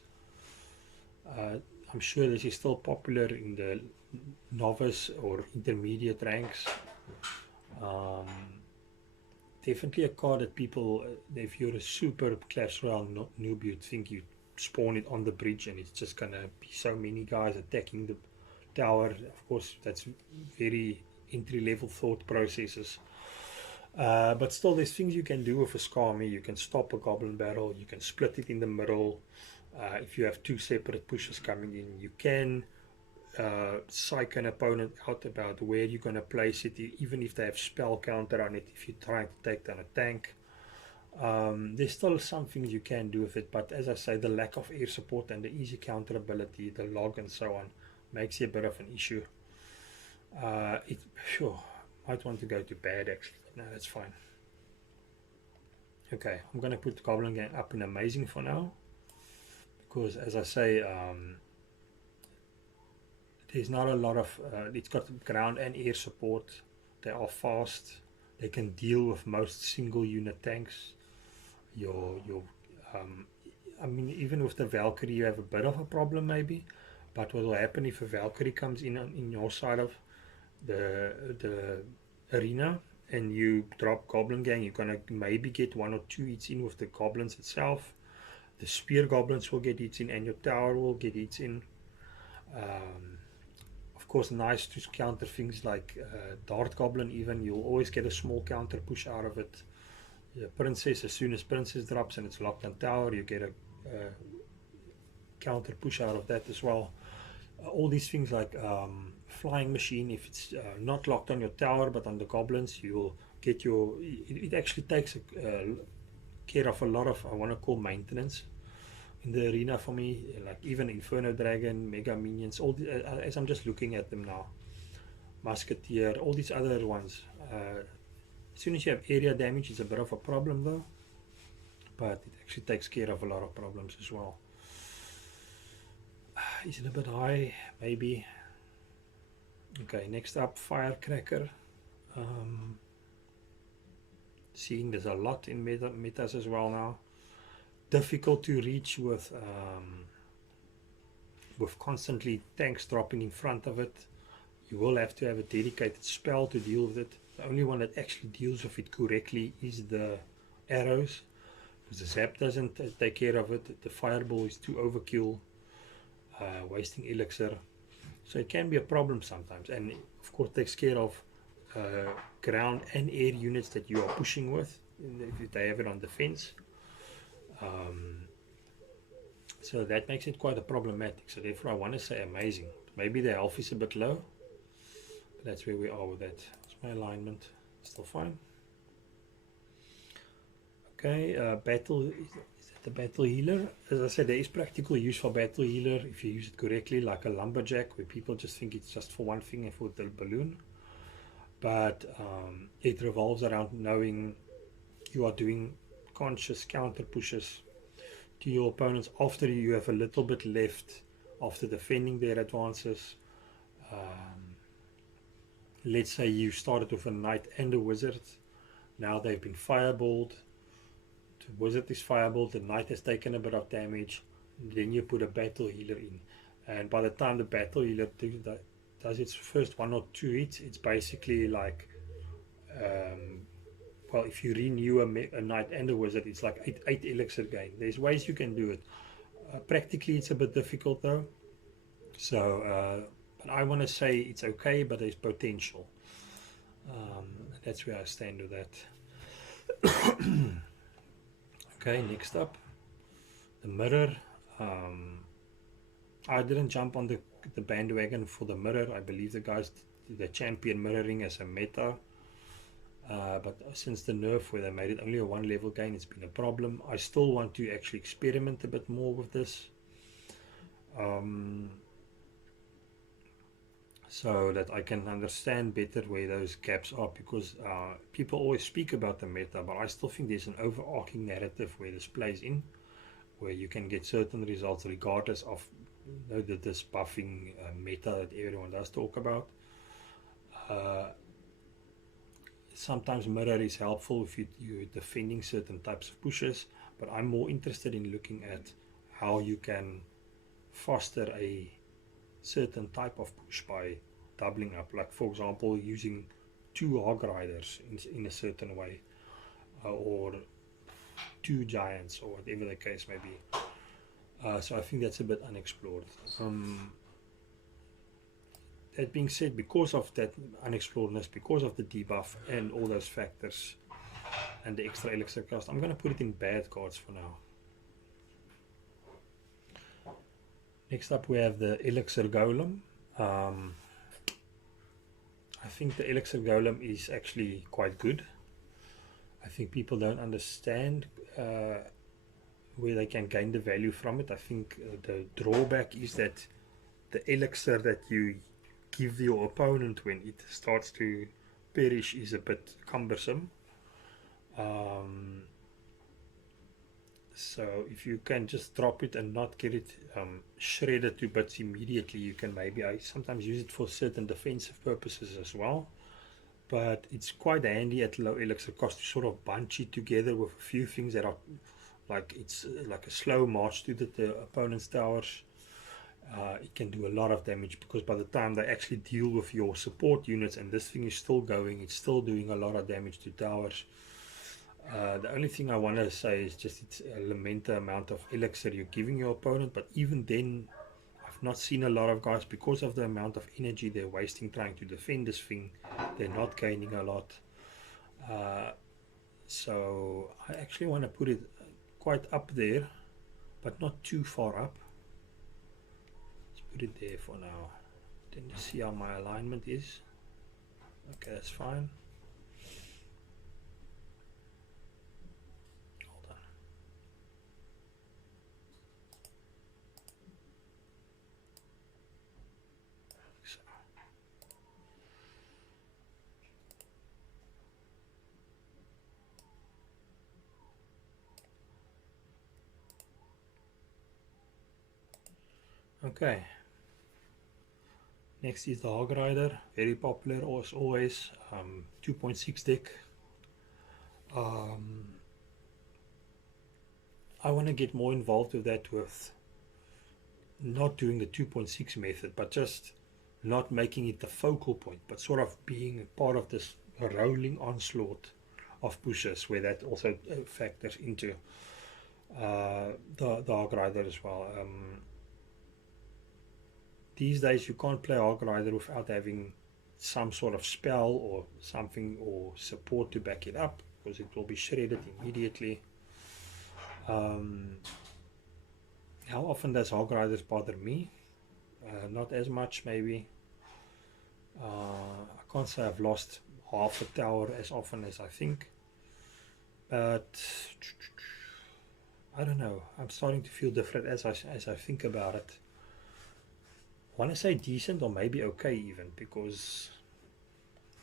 I'm sure this is still popular in the novice or intermediate ranks. Definitely a card that people, if you're a super Clash Royale noob, you'd think you spawn it on the bridge and it's just gonna be so many guys attacking the tower. Of course, that's very entry-level thought processes. But still, there's things you can do with a Scammy. You can stop a Goblin Barrel, you can split it in the middle. If you have 2 separate pushes coming in, you can psych an opponent out about where you're going to place it, even if they have spell counter on it, if you're trying to take down a tank. There's still some things you can do with it, but as I say, the lack of air support and the easy counter ability, the log and so on, makes it a bit of an issue. It might want to go to bad actually, but no, that's fine. Okay, I'm going to put the Goblin Gang up in Amazing for now, because as I say, there's not a lot of, it's got ground and air support. They are fast. They can deal with most single unit tanks. I mean, even with the Valkyrie, you have a bit of a problem maybe. But what will happen if a Valkyrie comes in your side of the arena and you drop Goblin Gang, you're gonna maybe get 1 or 2 hits in with the goblins itself. The spear goblins will get hits in, and your tower will get hits in. Of course, nice to counter things like Dart Goblin. Even you'll always get a small counter push out of it. The Princess, as soon as Princess drops and it's locked on tower, you get a counter push out of that as well. All these things like Flying Machine, if it's not locked on your tower but on the goblins, you will get your. It actually takes care of a lot of, I want to call, maintenance in the arena for me, like even Inferno Dragon, Mega Minions, all the, as I'm just looking at them now, Musketeer, all these other ones. As soon as you have area damage, it's a bit of a problem though, but it actually takes care of a lot of problems as well. Is it a bit high? Maybe. Okay, next up, Firecracker. Seeing there's a lot in metas as well now. Difficult to reach with constantly tanks dropping in front of it. You will have to have a dedicated spell to deal with it. The only one that actually deals with it correctly is the arrows. because the zap doesn't take care of it. The fireball is too overkill, wasting elixir. So it can be a problem sometimes, and of course takes care of ground and air units that you are pushing with, if they have it on defense. So that makes it quite a problematic. So therefore I want to say amazing. Maybe the health is a bit low, but that's where we are with that. It's my alignment, still fine. Okay, battle, is that the battle healer? As I said, there is practical use for battle healer if you use it correctly, like a lumberjack, where people just think it's just for one thing and for the balloon. But it revolves around knowing you are doing conscious counter pushes to your opponents after you have a little bit left after defending their advances. Let's say you started with a knight and a wizard. Now they've been fireballed. The wizard is fireballed, the knight has taken a bit of damage. Then you put a battle healer in. And by the time the battle healer does its first 1 or 2 hits, it's basically like, well, if you renew a knight and a wizard, it's like 8 elixir gain. There's ways you can do it. Practically, it's a bit difficult though. So, but I want to say it's okay, but there's potential. That's where I stand with that. Okay, next up, the mirror. I didn't jump on the bandwagon for the mirror. I believe the guys, the champion mirroring as a meta. But since the nerf where they made it only a 1 level gain, it's been a problem. I still want to actually experiment a bit more with this, so that I can understand better where those gaps are, because people always speak about the meta, but I still think there's an overarching narrative where this plays in, where you can get certain results regardless of this buffing meta that everyone does talk about. Sometimes mirror is helpful if you're defending certain types of pushes, but I'm more interested in looking at how you can foster a certain type of push by doubling up, like for example using 2 hog riders in a certain way, or 2 giants, or whatever the case may be. So I think that's a bit unexplored. That being said, because of that unexploredness, because of the debuff and all those factors and the extra elixir cost, I'm going to put it in bad cards for now. Next up we have the elixir golem. I think the elixir golem is actually quite good. I think people don't understand where they can gain the value from it. I think the drawback is that the elixir that you give your opponent when it starts to perish is a bit cumbersome. So if you can just drop it and not get it shredded to bits immediately, you can maybe, I sometimes use it for certain defensive purposes as well, but it's quite handy at low elixir cost to sort of bunch it together with a few things that are like, it's like a slow march to the opponent's towers. It can do a lot of damage, because by the time they actually deal with your support units and this thing is still going, it's still doing a lot of damage to towers. The only thing I want to say is just it's lament the amount of elixir you're giving your opponent, but even then I've not seen a lot of guys, because of the amount of energy they're wasting trying to defend this thing, they're not gaining a lot. So I actually want to put it quite up there, but not too far up. Let's put it there for now. Then you see how my alignment is. Okay, that's fine. Hold on. So. Okay. Next is the Hog Rider, very popular as always, 2.6 deck. I want to get more involved with that, with not doing the 2.6 method, but just not making it the focal point, but sort of being part of this rolling onslaught of pushes, where that also factors into. the Hog Rider as well. These days you can't play Hog Rider without having some sort of spell or something or support to back it up, because it will be shredded immediately. How often does Hog Riders bother me? Not as much, maybe. I can't say I've lost half a tower as often as I think, but I don't know. I'm starting to feel different as I think about it. I want to say decent or maybe okay even, because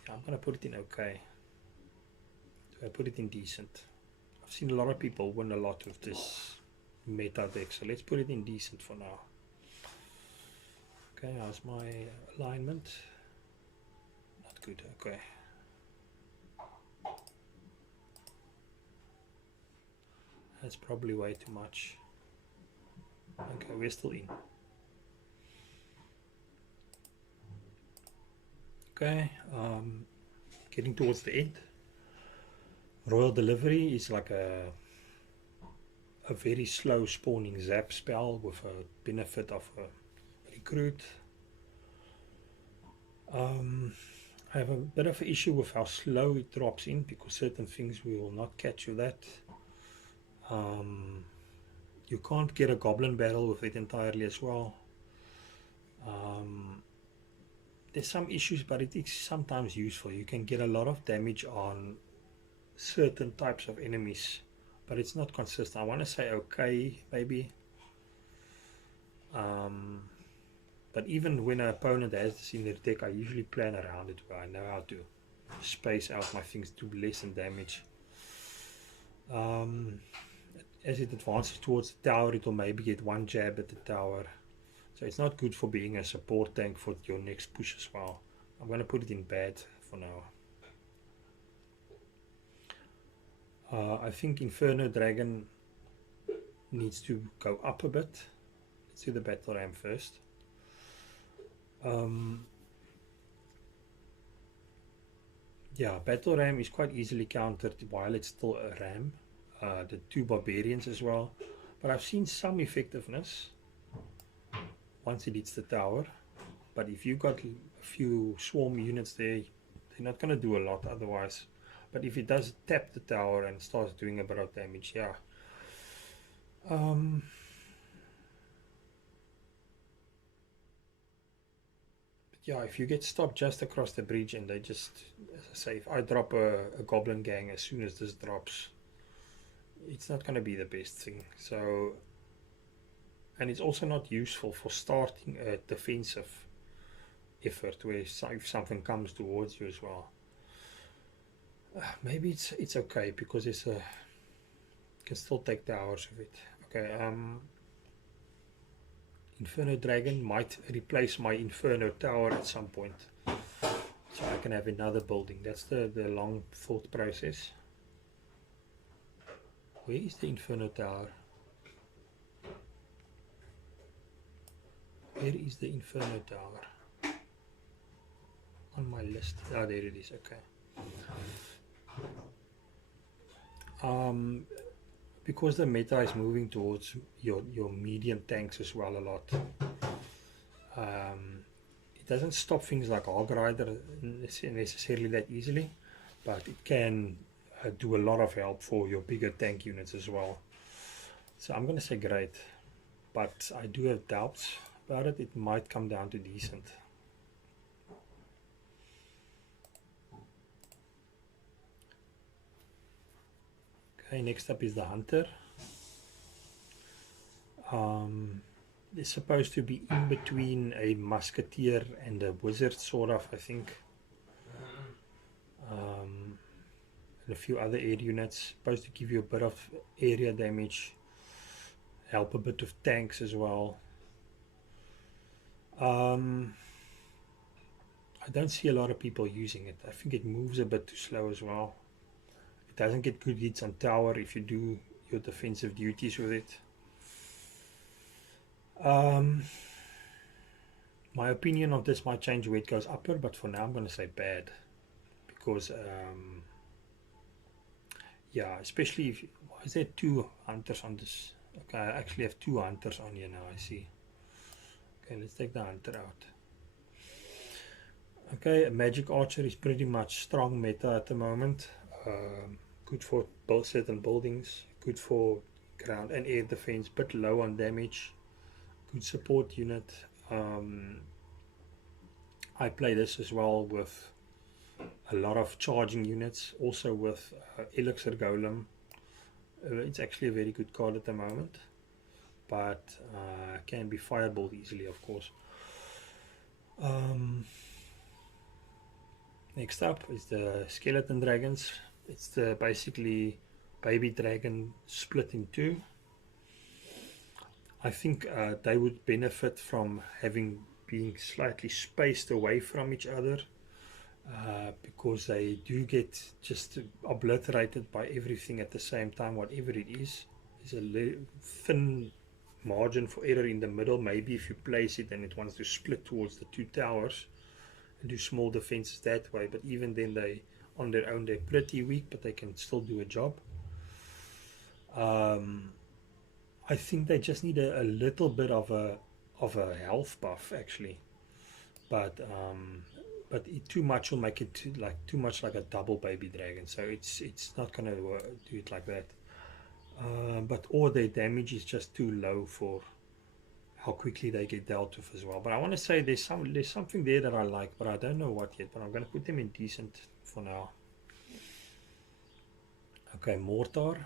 yeah, I'm gonna put it in okay. Do I put it in decent? I've seen a lot of people win a lot with this meta deck, so let's put it in decent for now. Okay, how's my alignment? Not good. Okay. That's probably way too much. Okay, we're still in. Okay, getting towards the end. Royal Delivery is like a very slow spawning zap spell with a benefit of a recruit. I have a bit of an issue with how slow it drops in, because certain things we will not catch with that. You can't get a goblin battle with it entirely as well. There's some issues, but it is sometimes useful. You can get a lot of damage on certain types of enemies, but it's not consistent. I want to say okay, maybe. But even when an opponent has this in their deck, I usually plan around it, where I know how to space out my things to lessen damage. As it advances towards the tower, it will maybe get one jab at the tower. So it's not good for being a support tank for your next push as well. I'm going to put it in bad for now. I think Inferno Dragon needs to go up a bit. Let's do the Battle Ram first. Yeah, Battle Ram is quite easily countered while it's still a ram. The two Barbarians as well. But I've seen some effectiveness once it hits the tower. But if you've got a few swarm units there, they're not going to do a lot otherwise. But if it does tap the tower and starts doing a bit of damage, yeah. But yeah, if you get stopped just across the bridge and they just, as I say, if I drop a goblin gang as soon as this drops, it's not going to be the best thing. So, and it's also not useful for starting a defensive effort where if something comes towards you as well. Maybe it's okay, because it's a, can still take the hours of it. Okay, Inferno Dragon might replace my Inferno Tower at some point, so I can have another building. That's the long thought process. Where is the Inferno Tower? Where is the Inferno Tower? On my list. Ah, there it is. Okay. Because the meta is moving towards your medium tanks as well a lot. It doesn't stop things like Hog Rider necessarily that easily, but it can do a lot of help for your bigger tank units as well. So I'm going to say great, but I do have doubts about it. It might come down to decent. Okay, next up is the Hunter. It's supposed to be in between a Musketeer and a Wizard, sort of, I think. And a few other air units. Supposed to give you a bit of area damage, help a bit with tanks as well. I don't see a lot of people using it. I think it moves a bit too slow as well. It doesn't get good hits on tower if you do your defensive duties with it. My opinion of this might change where it goes upper, but for now I'm going to say bad, because Yeah, especially if, why is there two hunters on this? Okay, I actually have two hunters on here now, I see. Okay, let's take the hunter out. Okay, a magic archer is pretty much strong meta at the moment. Good for certain buildings, good for ground and air defense, but low on damage. Good support unit. I play this as well with a lot of charging units, also with Elixir Golem. It's actually a very good card at the moment, but can be fireballed easily, of course. Next up is the skeleton dragons. It's the basically baby dragon split in two. I think they would benefit from having being slightly spaced away from each other, because they do get just obliterated by everything at the same time, whatever it is. There's a thin margin for error in the middle. Maybe if you place it and it wants to split towards the two towers and do small defenses that way, but even then they on their own they're pretty weak, but they can still do a job. I think they just need a little bit of a health buff actually, but too much will make it too much like a double baby dragon, so it's not gonna do it like that. But all their damage is just too low for how quickly they get dealt with as well. But I want to say there's something there that I like, but I don't know what yet. But I'm going to put them in decent for now. Okay, mortar.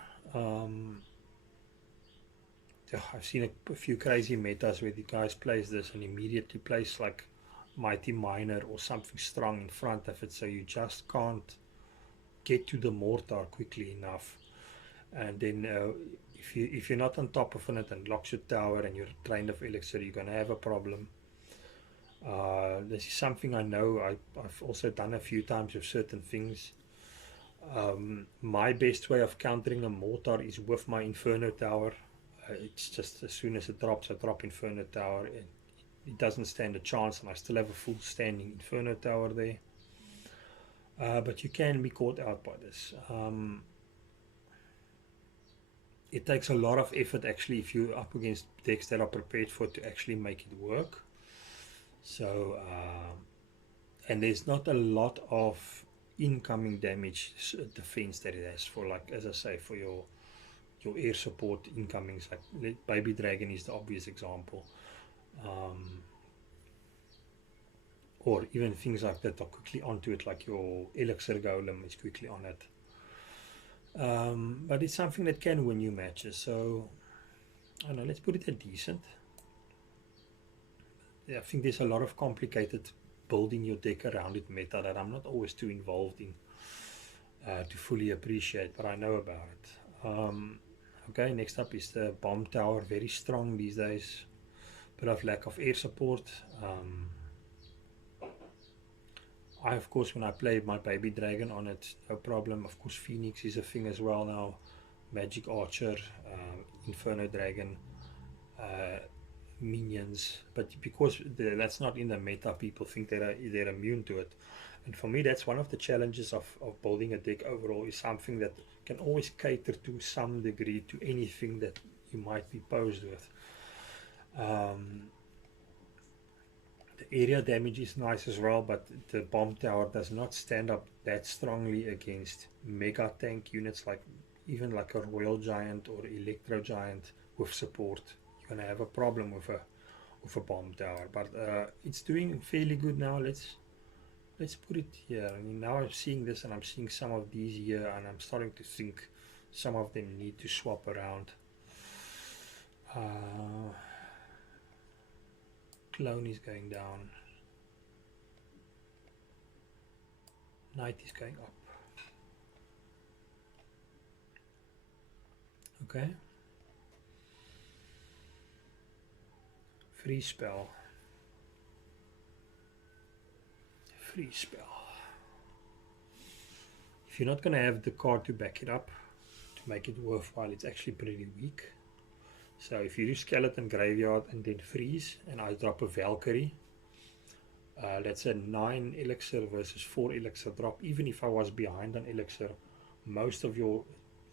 I've seen a few crazy metas where the guys plays this and immediately plays like mighty miner or something strong in front of it, so you just can't get to the mortar quickly enough. And then if you're not on top of it and locks your tower and you're drained of elixir, you're going to have a problem. This is something I know I've also done a few times with certain things. My best way of countering a mortar is with my inferno tower. It's just as soon as it drops, I drop inferno tower. It doesn't stand a chance, and I still have a full standing inferno tower there. But you can be caught out by this. It takes a lot of effort actually if you're up against decks that are prepared for it to actually make it work. So and there's not a lot of incoming damage defense that it has for, like as I say, for your air support incomings. Like baby dragon is the obvious example, or even things like that are quickly onto it, like your elixir golem is quickly on it. But it's something that can win you matches, so I don't know, let's put it at decent. Yeah, I think there's a lot of complicated building your deck around it meta that I'm not always too involved in to fully appreciate, but I know about it. Okay, next up is the bomb tower. Very strong these days, bit of lack of air support. I, of course, when I play my baby dragon on it, no problem. Of course, Phoenix is a thing as well now. Magic Archer, Inferno Dragon, minions. But because that's not in the meta, people think they're immune to it. And for me, that's one of the challenges of building a deck overall, is something that can always cater to some degree to anything that you might be posed with. The area damage is nice as well, but the bomb tower does not stand up that strongly against mega tank units, like even like a royal giant or electro giant with support. You're gonna have a problem with a bomb tower, but it's doing fairly good now. Let's put it here. I mean, now I'm seeing this and I'm seeing some of these here, and I'm starting to think some of them need to swap around. Clone is going down. Knight is going up. Okay. Free spell. Free spell. If you're not going to have the card to back it up, to make it worthwhile, it's actually pretty weak. So if you do skeleton graveyard and then freeze, and I drop a Valkyrie, that's a 9 elixir versus 4 elixir drop. Even if I was behind on elixir, most of your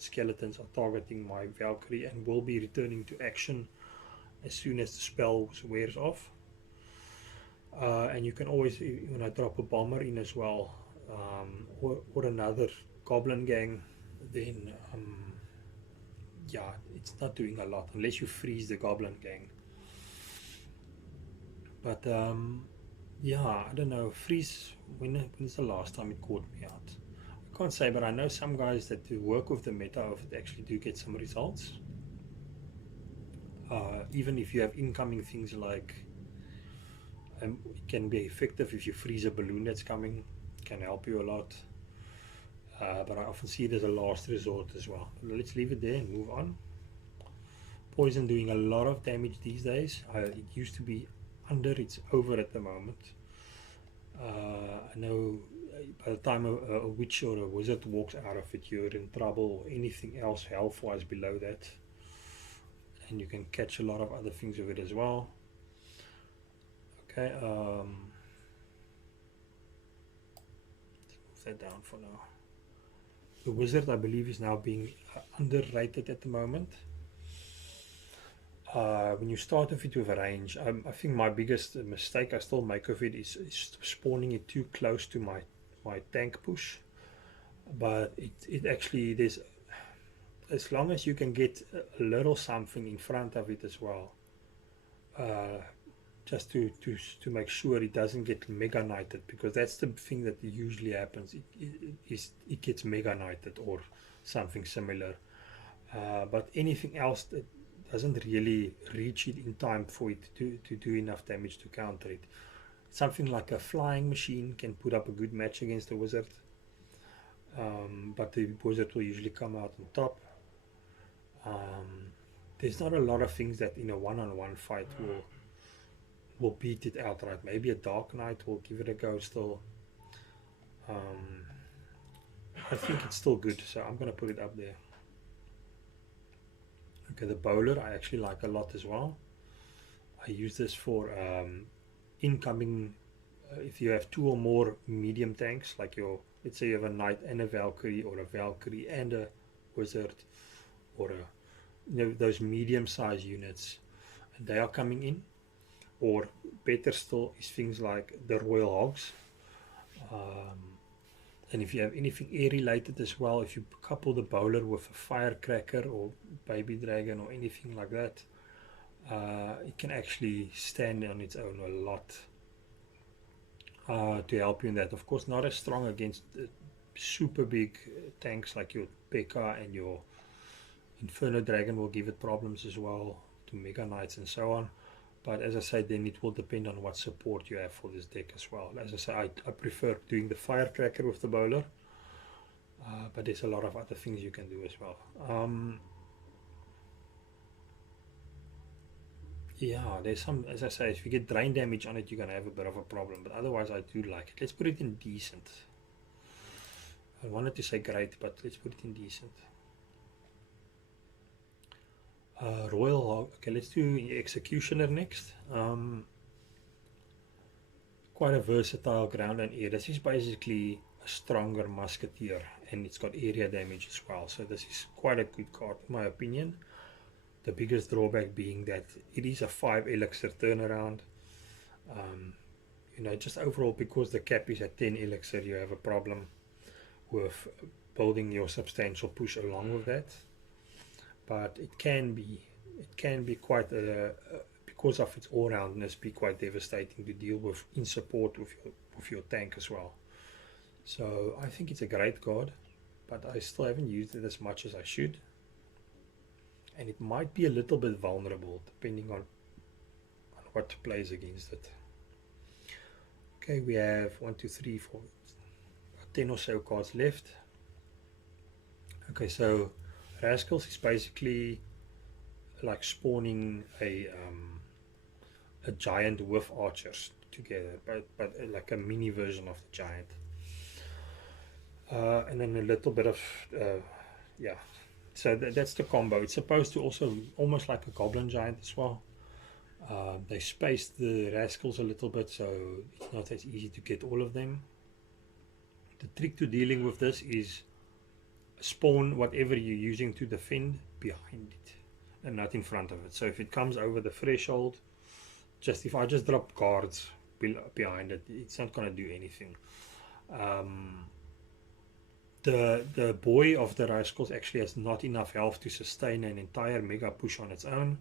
skeletons are targeting my Valkyrie and will be returning to action as soon as the spell wears off. And you can always, when I drop a bomber in as well, or another goblin gang, then yeah, it's not doing a lot unless you freeze the goblin gang. But yeah, I don't know. Freeze, when's the last time it caught me out? I can't say, but I know some guys that do work with the meta of it actually do get some results. Even if you have incoming things like, it can be effective if you freeze a balloon that's coming, it can help you a lot. But I often see it as a last resort as well. Let's leave it there and move on. Poison doing a lot of damage these days. It used to be under, it's over at the moment. I know by the time a witch or a wizard walks out of it, you're in trouble, or anything else health-wise below that. And you can catch a lot of other things with it as well. Okay, let's move that down for now. The wizard, I believe, is now being underrated at the moment. When you start with it with a range, I think my biggest mistake I still make of it is spawning it too close to my tank push. But it actually, there's, as long as you can get a little something in front of it as well, just to make sure it doesn't get mega knighted, because that's the thing that usually happens. It gets mega knighted or something similar. But anything else that doesn't really reach it in time for it to do enough damage to counter it. Something like a flying machine can put up a good match against the wizard, but the wizard will usually come out on top. There's not a lot of things that in a one-on-one fight will beat it outright. Maybe a Dark Knight will give it a go still. I think it's still good, so I'm going to put it up there. Okay, the bowler I actually like a lot as well. I use this for incoming, if you have 2 or more medium tanks, like let's say you have a knight and a Valkyrie, or a Valkyrie and a wizard, or those medium-sized units, and they are coming in. Or better still is things like the Royal Hogs. And if you have anything air related as well, if you couple the bowler with a firecracker or baby dragon or anything like that, it can actually stand on its own a lot to help you in that. Of course, not as strong against super big tanks like your P.E.K.K.A. and your Inferno Dragon will give it problems as well, to Mega Knights and so on. But as I say, then it will depend on what support you have for this deck as well. As I say, I prefer doing the firecracker with the bowler, but there's a lot of other things you can do as well. Yeah, there's some, as I say, if you get drain damage on it, you're going to have a bit of a problem, but otherwise I do like it. Let's put it in decent. I wanted to say great, but let's put it in decent. Royal Hog. Okay, let's do Executioner next. Quite a versatile ground and air. This is basically a stronger musketeer, and it's got area damage as well. So this is quite a good card in my opinion. The biggest drawback being that it is a 5 elixir turnaround. Just overall, because the cap is at 10 elixir, you have a problem with building your substantial push along with that. But it can be quite because of its all-roundness, be quite devastating to deal with in support with your tank as well. So I think it's a great card, but I still haven't used it as much as I should, and it might be a little bit vulnerable depending on what plays against it. Okay, we have 1, 2, 3, 4, 10 or so cards left. Okay, so Rascals is basically like spawning a giant with archers together, but like a mini version of the giant. And then a little bit of yeah. So that's the combo. It's supposed to also almost like a goblin giant as well. They spaced the Rascals a little bit, so it's not as easy to get all of them. The trick to dealing with this is spawn whatever you're using to defend behind it and not in front of it. So if it comes over the threshold, just if I just drop guards behind it, it's not going to do anything. The boy of the rascals actually has not enough health to sustain an entire mega push on its own.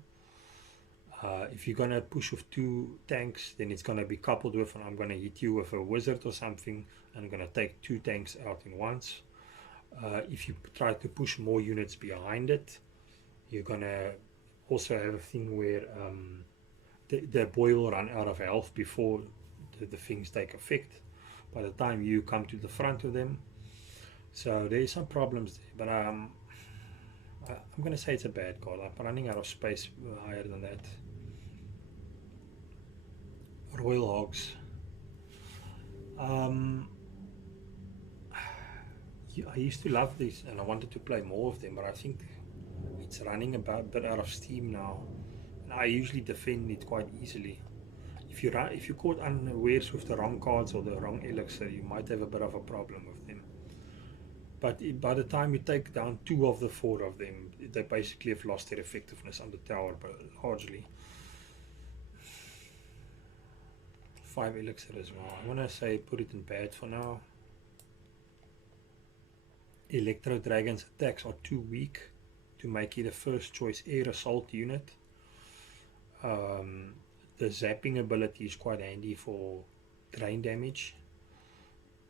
If you're going to push with 2 tanks, then it's going to be coupled with, and I'm going to hit you with a wizard or something, and I'm going to take 2 tanks out in once. If you try to push more units behind it, you're going to also have a thing where the boy will run out of health before the things take effect by the time you come to the front of them. So there's some problems there, but I'm going to say it's a bad card. I'm running out of space higher than that. Royal Hogs. I used to love these and I wanted to play more of them, but I think it's running a bit out of steam now. And I usually defend it quite easily. If you're caught unawares with the wrong cards or the wrong elixir, you might have a bit of a problem with them. But by the time you take down 2 of the 4 of them, they basically have lost their effectiveness on the tower, but largely. 5 elixir as well. I want to say put it in bad for now. Electro Dragon's attacks are too weak to make it a first choice air assault unit. The zapping ability is quite handy for drain damage.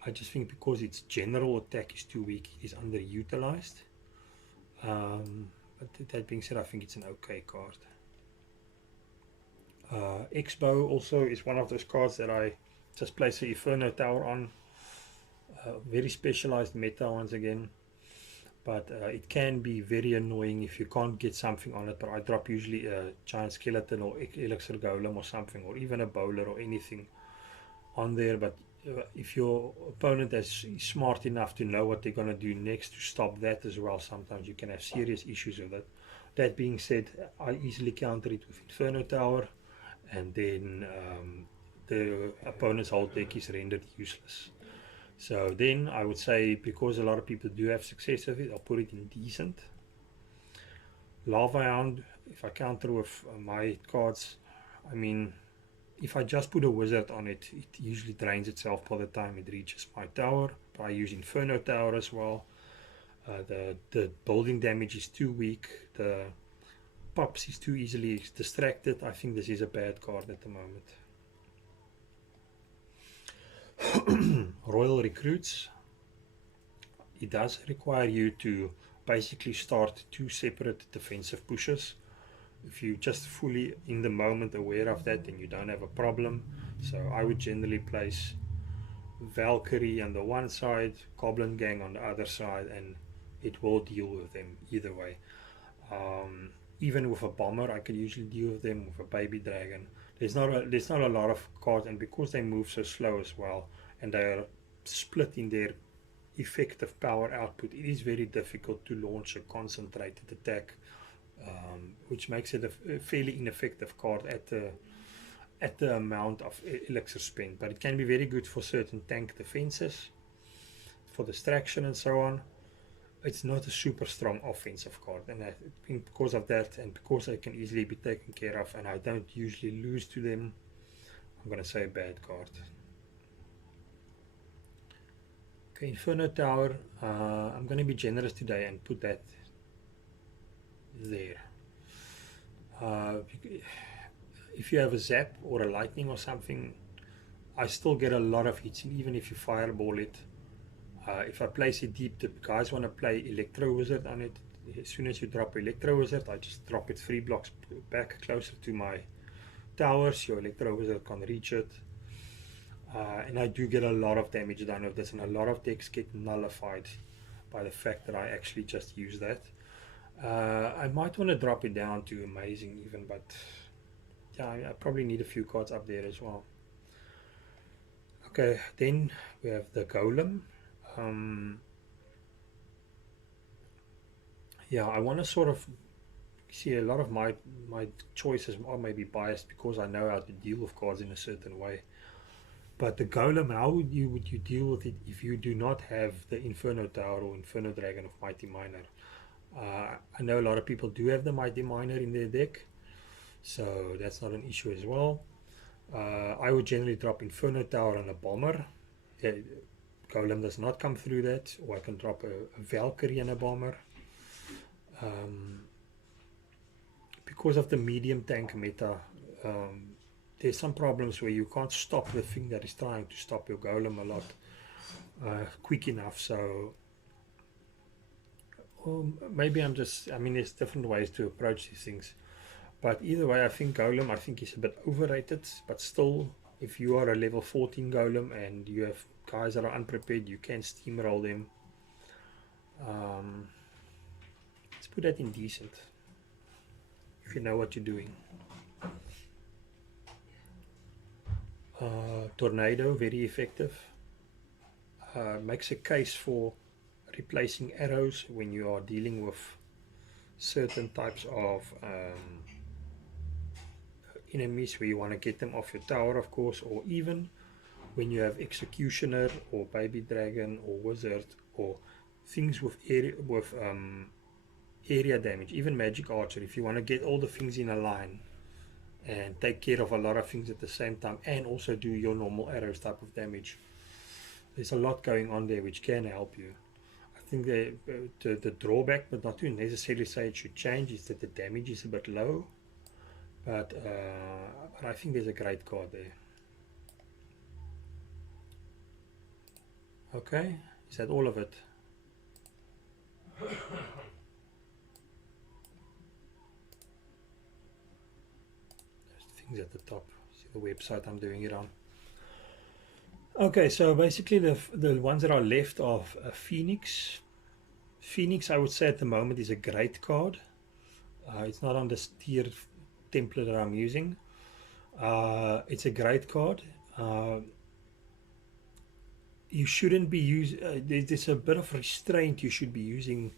I just think because its general attack is too weak, it is underutilized. But that being said, I think it's an okay card. X-Bow also is one of those cards that I just place the Inferno Tower on. Very specialized meta once again, but it can be very annoying if you can't get something on it. But I drop usually a giant skeleton or elixir golem or something, or even a bowler or anything on there. But if your opponent is smart enough to know what they're going to do next to stop that as well, sometimes you can have serious issues with it. That being said, I easily counter it with Inferno Tower, and then the opponent's whole deck is rendered useless. So then I would say, because a lot of people do have success with it, I'll put it in decent. Lava Hound, if I counter with my cards, I mean, if I just put a wizard on it, it usually drains itself by the time it reaches my tower. But I use Inferno Tower as well. The building damage is too weak. The Pops is too easily distracted. I think this is a bad card at the moment. Royal Recruits. It does require you to basically start 2 separate defensive pushes. If you just fully in the moment aware of that, then you don't have a problem. So I would generally place Valkyrie on the one side, Goblin Gang on the other side, and it will deal with them either way. Even with a bomber, I could usually deal with them with a baby dragon. There's not a lot of cards, and because they move so slow as well, and they are split in their effective power output, it is very difficult to launch a concentrated attack, which makes it a fairly ineffective card at the amount of elixir spent. But it can be very good for certain tank defenses, for distraction and so on. It's not a super strong offensive card, and I think because of that, and because I can easily be taken care of and I don't usually lose to them, I'm going to say a bad card. Okay, Inferno Tower, I'm going to be generous today and put that there. If you have a zap or a lightning or something, I still get a lot of hits, and even if you fireball it, if I place it deep, the guys want to play Electro Wizard on it. As soon as you drop Electro Wizard, I just drop it 3 blocks back closer to my towers. Your Electro Wizard can reach it. And I do get a lot of damage done with this, and a lot of decks get nullified by the fact that I actually just use that. I might want to drop it down to Amazing even, but yeah, I probably need a few cards up there as well. Okay, then we have the Golem. Yeah, I want to sort of see a lot of my choices are maybe biased because I know how to deal with cards in a certain way. But the golem, how would you deal with it if you do not have the Inferno Tower or Inferno Dragon of Mighty Miner? I know a lot of people do have the Mighty Miner in their deck, so that's not an issue as well. I would generally drop Inferno Tower on a Bomber. Yeah, Golem does not come through that, or I can drop a Valkyrie and a Bomber. Because of the medium tank meta, there's some problems where you can't stop the thing that is trying to stop your Golem a lot quick enough. So maybe I mean, there's different ways to approach these things. But either way, I think Golem, I think is a bit overrated. But still, if you are a level 14 Golem and you have guys that are unprepared, you can steamroll them. Let's put that in decent, if you know what you're doing. Tornado, very effective. Makes a case for replacing arrows when you are dealing with certain types of enemies where you want to get them off your tower, of course, or even when you have Executioner or Baby Dragon or Wizard or things with area damage, even Magic Archer, if you want to get all the things in a line and take care of a lot of things at the same time and also do your normal arrows type of damage. There's a lot going on there which can help you. I think the drawback, but not to necessarily say it should change, is that the damage is a bit low. But I think there's a great card there. Okay, is that all of it? Things at the top. See the website I'm doing it on. Okay, so basically the ones that are left of Phoenix. Phoenix, I would say at the moment, is a great card. It's not on the tier template that I'm using. It's a great card. You shouldn't be using. There's a bit of restraint you should be using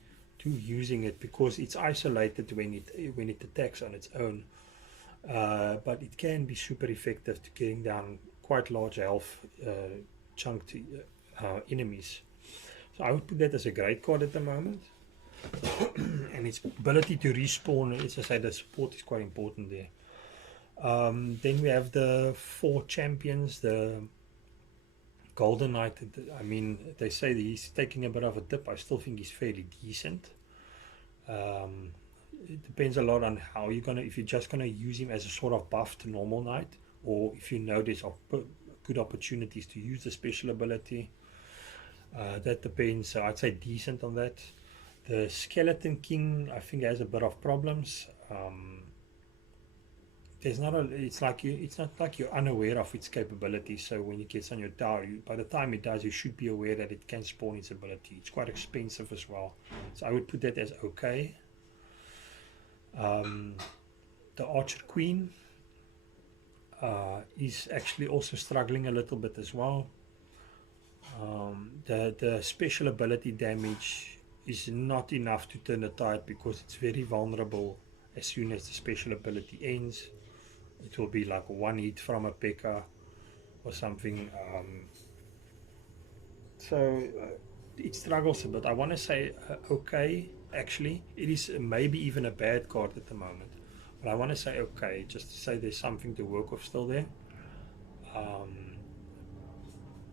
it because it's isolated when it attacks on its own. But it can be super effective to getting down quite large health chunked enemies. So I would put that as a great card at the moment. And its ability to respawn, as I say, the support is quite important there. Then we have the 4 champions, the Golden Knight. I mean, they say that he's taking a bit of a dip. I still think he's fairly decent. It depends a lot on how you're gonna, if you're just gonna use him as a sort of buff to normal knight, or if you know there's good opportunities to use the special ability. That depends. So I'd say decent on that. The Skeleton King, I think, has a bit of problems. It's not like you're unaware of its capabilities. So when it gets on your tower, by the time it does, you should be aware that it can spawn its ability. It's quite expensive as well. So I would put that as okay. The Archer Queen is actually also struggling a little bit as well. The special ability damage is not enough to turn the tide because it's very vulnerable. As soon as the special ability ends, it will be like one hit from a P.E.K.K.A. or something. So it struggles a bit. I want to say okay. Actually, it is maybe even a bad card at the moment, but I want to say okay, just to say there's something to work with still there.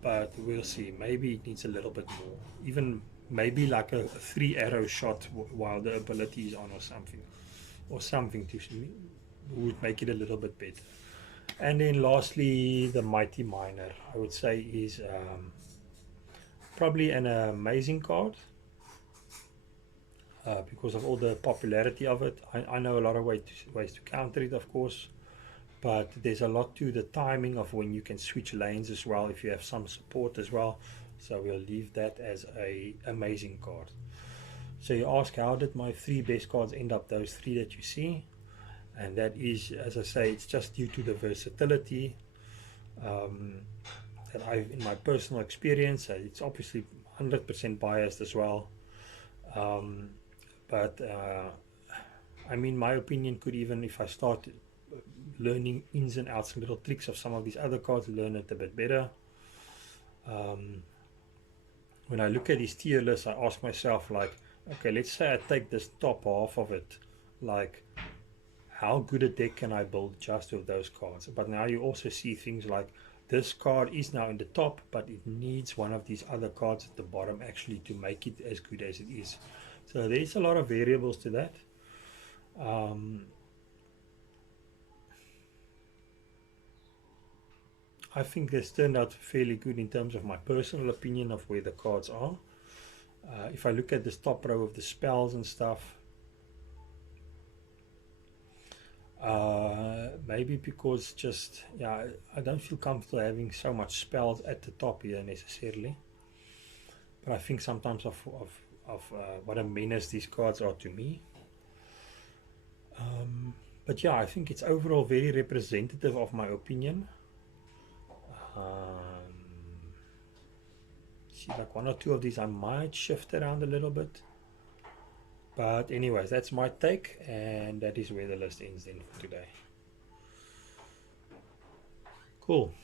But we'll see. Maybe it needs a little bit more. Even maybe like a 3-arrow shot while the ability is on, or something to would make it a little bit better. And then lastly, the Mighty Miner, I would say, is probably an amazing card. Because of all the popularity of it. I know a lot of ways to counter it, of course, but there's a lot to the timing of when you can switch lanes as well, if you have some support as well. So we'll leave that as a amazing card. So you ask, how did my 3 best cards end up those 3 that you see? And that is, as I say, it's just due to the versatility that I've, in my personal experience, it's obviously 100% biased as well. But I mean, my opinion could, even if I start learning ins and outs and little tricks of some of these other cards, learn it a bit better. When I look at these tier lists, I ask myself, like, okay, let's say I take this top half of it, like, how good a deck can I build just with those cards? But now you also see things like this card is now in the top, but it needs one of these other cards at the bottom actually to make it as good as it is. So there's a lot of variables to that. I think this turned out fairly good in terms of my personal opinion of where the cards are. If I look at this top row of the spells and stuff, maybe because just, yeah, I don't feel comfortable having so much spells at the top here necessarily. But I think sometimes of what a menace these cards are to me. But yeah, I think it's overall very representative of my opinion. See, like one or two of these I might shift around a little bit. But anyways, that's my take, and that is where the list ends then for today. Cool.